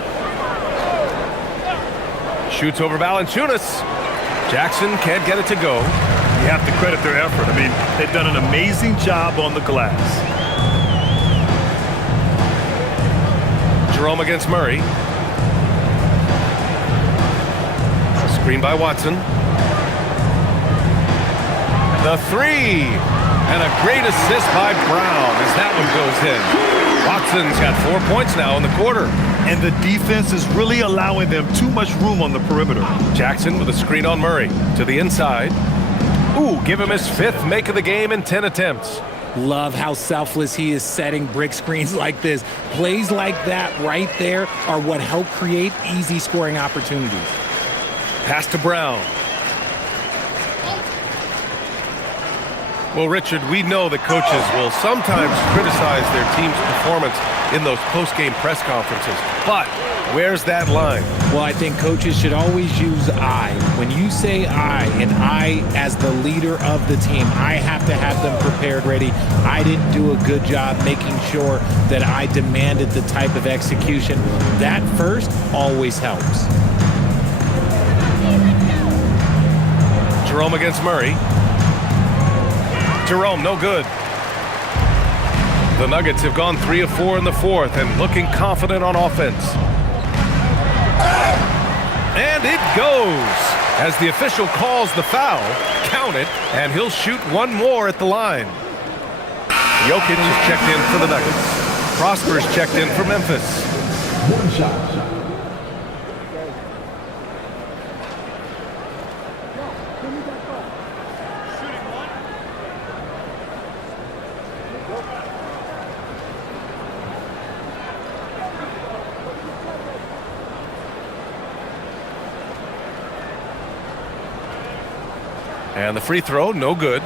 Shoots over Valanciunas. Jackson can't get it to go. You have to credit their effort. I mean, they've done an amazing job on the glass. Jerome against Murray. Screen by Watson. The 3. And a great assist by Brown as that one goes in. Watson's got 4 points now in the quarter. And the defense is really allowing them too much room on the perimeter. Jackson with a screen on Murray. To the inside. Ooh, give him his 5th make of the game in 10 attempts. Love how selfless he is setting brick screens like this. Plays like that right there are what help create easy scoring opportunities. Pass to Brown. Well, Richard, we know that coaches will sometimes criticize their team's performance in those post-game press conferences. But where's that line? Well, I think coaches should always use I. When you say I, and I as the leader of the team, I have to have them prepared ready. I didn't do a good job making sure that I demanded the type of execution. That first always helps. Jerome Jerome against Murray. Jerome, no good. The Nuggets have gone 3 of 4 in the fourth and looking confident on offense. And it goes. As the official calls the foul, count it, and he'll shoot one more at the line. Jokic is checked in for the Nuggets. Prosper's checked in for Memphis. One shot. And the free throw, no good.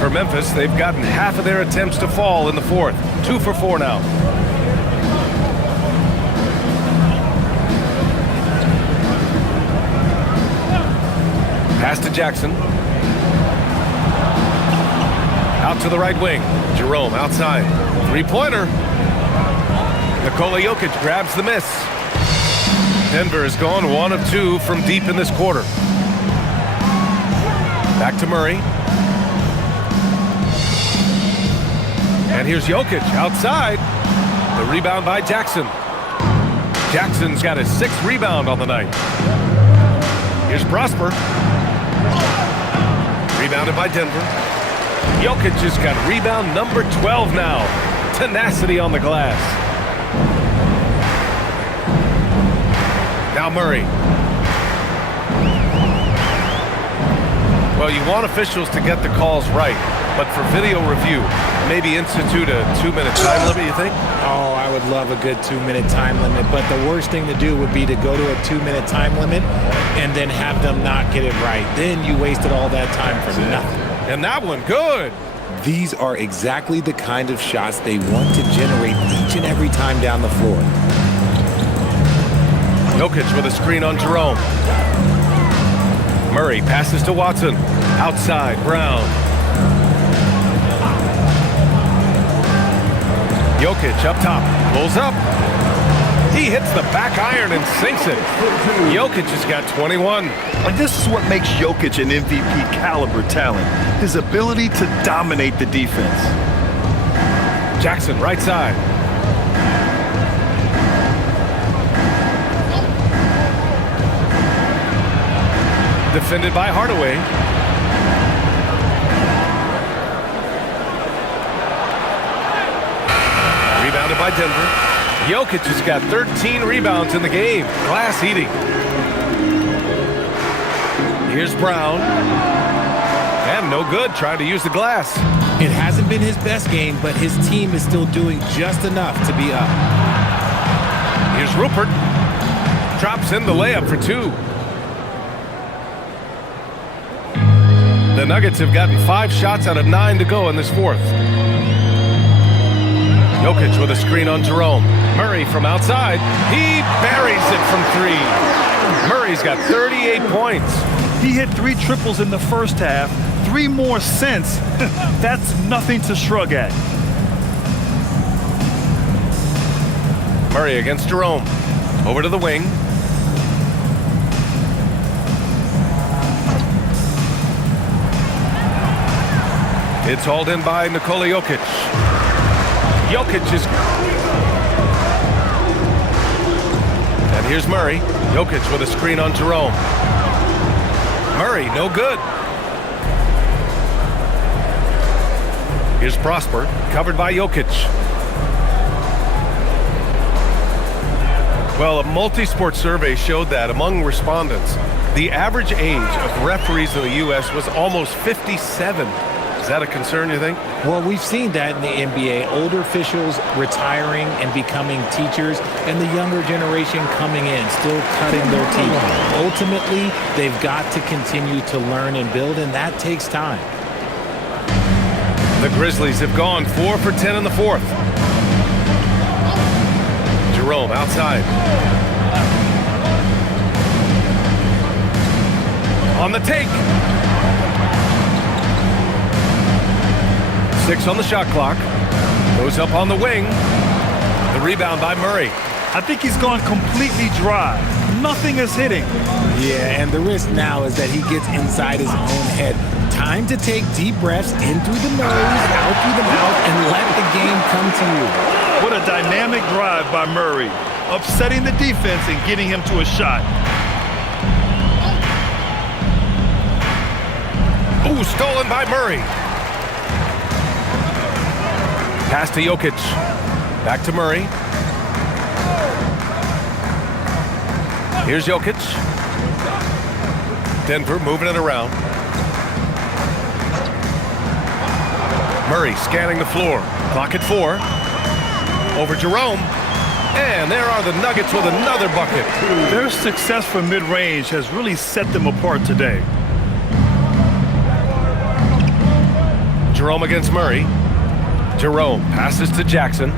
For Memphis, they've gotten half of their attempts to fall in the fourth. 2 for 4 now. Pass to Jackson. Out to the right wing. Jerome outside. Three-pointer. Nikola Jokic grabs the miss. Denver has gone 1 of 2 from deep in this quarter. Back to Murray. And here's Jokic outside. The rebound by Jackson. Jackson's got his 6th rebound on the night. Here's Prosper. Rebounded by Denver. Jokic has got rebound number 12 now. Tenacity on the glass. Now Murray. Well, you want officials to get the calls right, but for video review, maybe institute a 2-minute time limit, you think? Oh, I would love a good 2-minute time limit, but the worst thing to do would be to go to a 2-minute time limit and then have them not get it right. Then you wasted all that time for nothing. And that one, good. These are exactly the kind of shots they want to generate each and every time down the floor. Jokic with a screen on Jerome. Murray passes to Watson. Outside, Brown. Jokic up top. Pulls up. He hits the back iron and sinks it. Jokic has got 21. And this is what makes Jokic an MVP caliber talent. His ability to dominate the defense. Jackson, right side. Defended by Hardaway. Rebounded by Denver. Jokic has got 13 rebounds in the game. Glass eating. Here's Brown. And no good, trying to use the glass. It hasn't been his best game, but his team is still doing just enough to be up. Here's Rupert. Drops in the layup for 2. The Nuggets have gotten 5 shots out of 9 to go in this fourth. Jokic with a screen on Jerome. Murray from outside. He buries it from 3. Murray's got 38 points. He hit 3 triples in the first half, 3 more since. That's nothing to shrug at. Murray against Jerome. Over to the wing. It's hauled in by Nikola Jokic. Jokic is... And here's Murray. Jokic with a screen on Jerome. Murray, no good. Here's Prosper, covered by Jokic. Well, a multi-sport survey showed that among respondents, the average age of referees in the U.S. was almost 57. Is that a concern, you think? Well, we've seen that in the NBA. Older officials retiring and becoming teachers, and the younger generation coming in, still cutting their teeth. Ultimately, they've got to continue to learn and build, and that takes time. The Grizzlies have gone 4 for 10 in the fourth. Jerome outside. On the take. 6 on the shot clock. Goes up on the wing. The rebound by Murray. I think he's gone completely dry. Nothing is hitting. Yeah, and the risk now is that he gets inside his own head. Time to take deep breaths in through the nose, out through the mouth, and let the game come to you. What a dynamic drive by Murray, upsetting the defense and getting him to a shot. Ooh, stolen by Murray. Pass to Jokic. Back to Murray. Here's Jokic. Denver moving it around. Murray scanning the floor. Clock at 4. Over Jerome. And there are the Nuggets with another bucket. Their success from mid-range has really set them apart today. Jerome against Murray. Jerome passes to Jackson.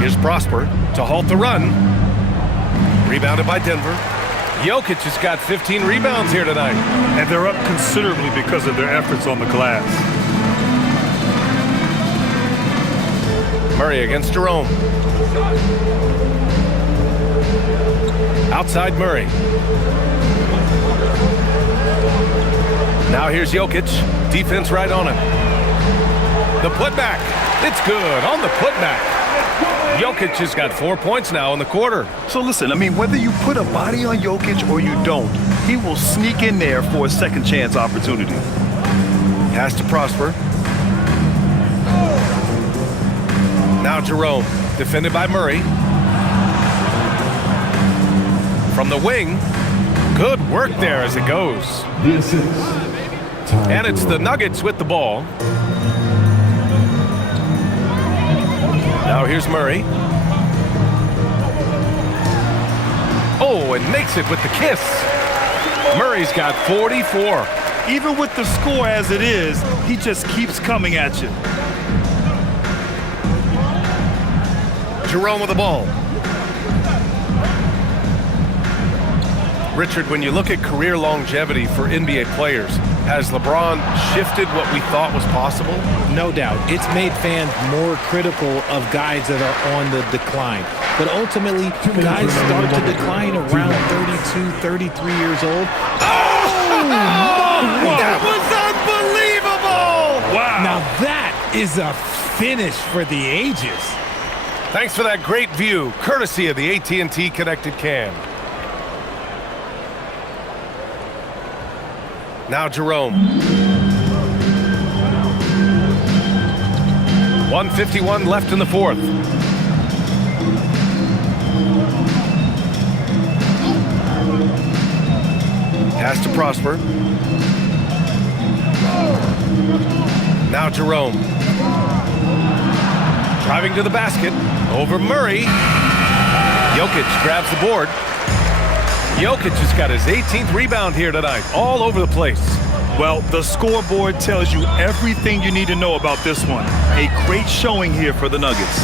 Here's Prosper to halt the run. Rebounded by Denver. Jokic has got 15 rebounds here tonight. And they're up considerably because of their efforts on the glass. Murray against Jerome. Outside Murray. Now here's Jokic. Defense right on him. The putback. It's good on the putback. Jokic has got 4 points now in the quarter. So listen, I mean, whether you put a body on Jokic or you don't, he will sneak in there for a second chance opportunity. Pass to Prosper. Now Jerome, defended by Murray. From the wing, good work there as it goes. And it's the Nuggets with the ball. Now here's Murray. Oh, and makes it with the kiss. Murray's got 44. Even with the score as it is, he just keeps coming at you. Jerome with the ball. Richard, when you look at career longevity for NBA players, has LeBron shifted what we thought was possible? No doubt. It's made fans more critical of guys that are on the decline. But ultimately, guys start to decline around 32, 33 years old. That was unbelievable! Wow. Now that is a finish for the ages. Thanks for that great view, courtesy of the AT&T Connected Cam. Now Jerome. 1:51 left in the fourth. Pass to Prosper. Now Jerome. Driving to the basket. Over Murray. Jokic grabs the board. Jokic has got his 18th rebound here tonight, all over the place. Well, the scoreboard tells you everything you need to know about this one. A great showing here for the Nuggets.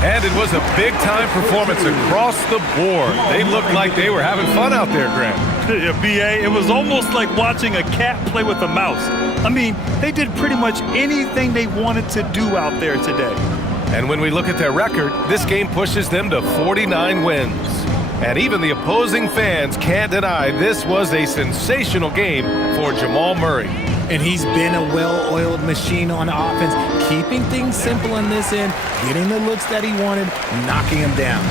And it was a big-time performance across the board. They looked like they were having fun out there, Grant. Yeah, B.A., it was almost like watching a cat play with a mouse. I mean, they did pretty much anything they wanted to do out there today. And when we look at their record, this game pushes them to 49 wins. And even the opposing fans can't deny this was a sensational game for Jamal Murray. And he's been a well-oiled machine on offense, keeping things simple in this end, getting the looks that he wanted, knocking him down.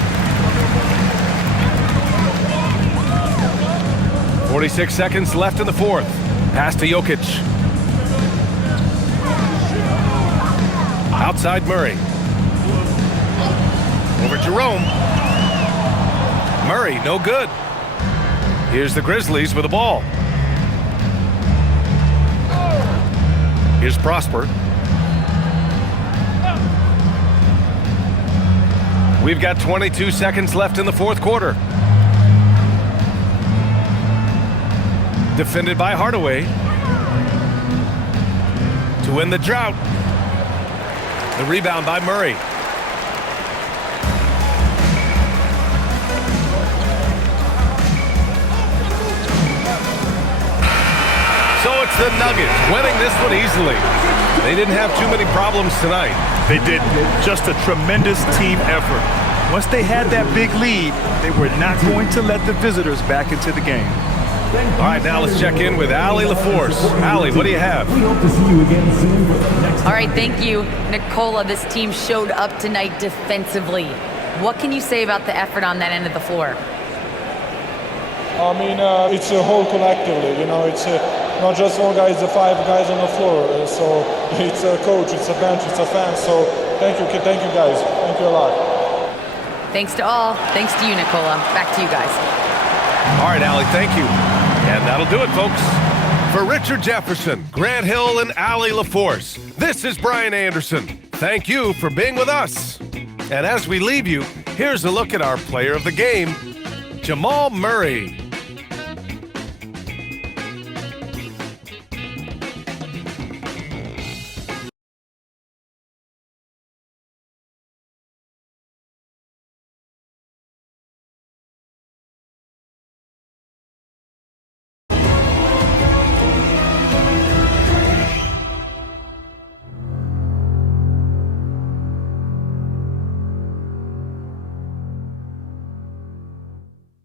46 seconds left in the fourth. Pass to Jokic. Outside Murray. Over Jerome. Murray, no good. Here's the Grizzlies with the ball. Here's Prosper. We've got 22 seconds left in the fourth quarter. Defended by Hardaway. To win the drought. The rebound by Murray. So it's the Nuggets winning this one easily. They didn't have too many problems tonight. They didn't. Just a tremendous team effort. Once they had that big lead, they were not going to let the visitors back into the game. All right, now let's check in with Allie LaForce. Allie, what do you have? We hope to see you again soon for the next. All right, thank you, Nicola. This team showed up tonight defensively. What can you say about the effort on that end of the floor? I mean, it's a whole collectively, it's not just one guy, it's the 5 guys on the floor. So it's a coach, it's a bench, it's a fan. So thank you guys. Thank you a lot. Thanks to all. Thanks to you, Nicola. Back to you guys. All right, Allie, thank you. And that'll do it, folks. For Richard Jefferson, Grant Hill, and Allie LaForce, this is Brian Anderson. Thank you for being with us. And as we leave you, here's a look at our player of the game, Jamal Murray.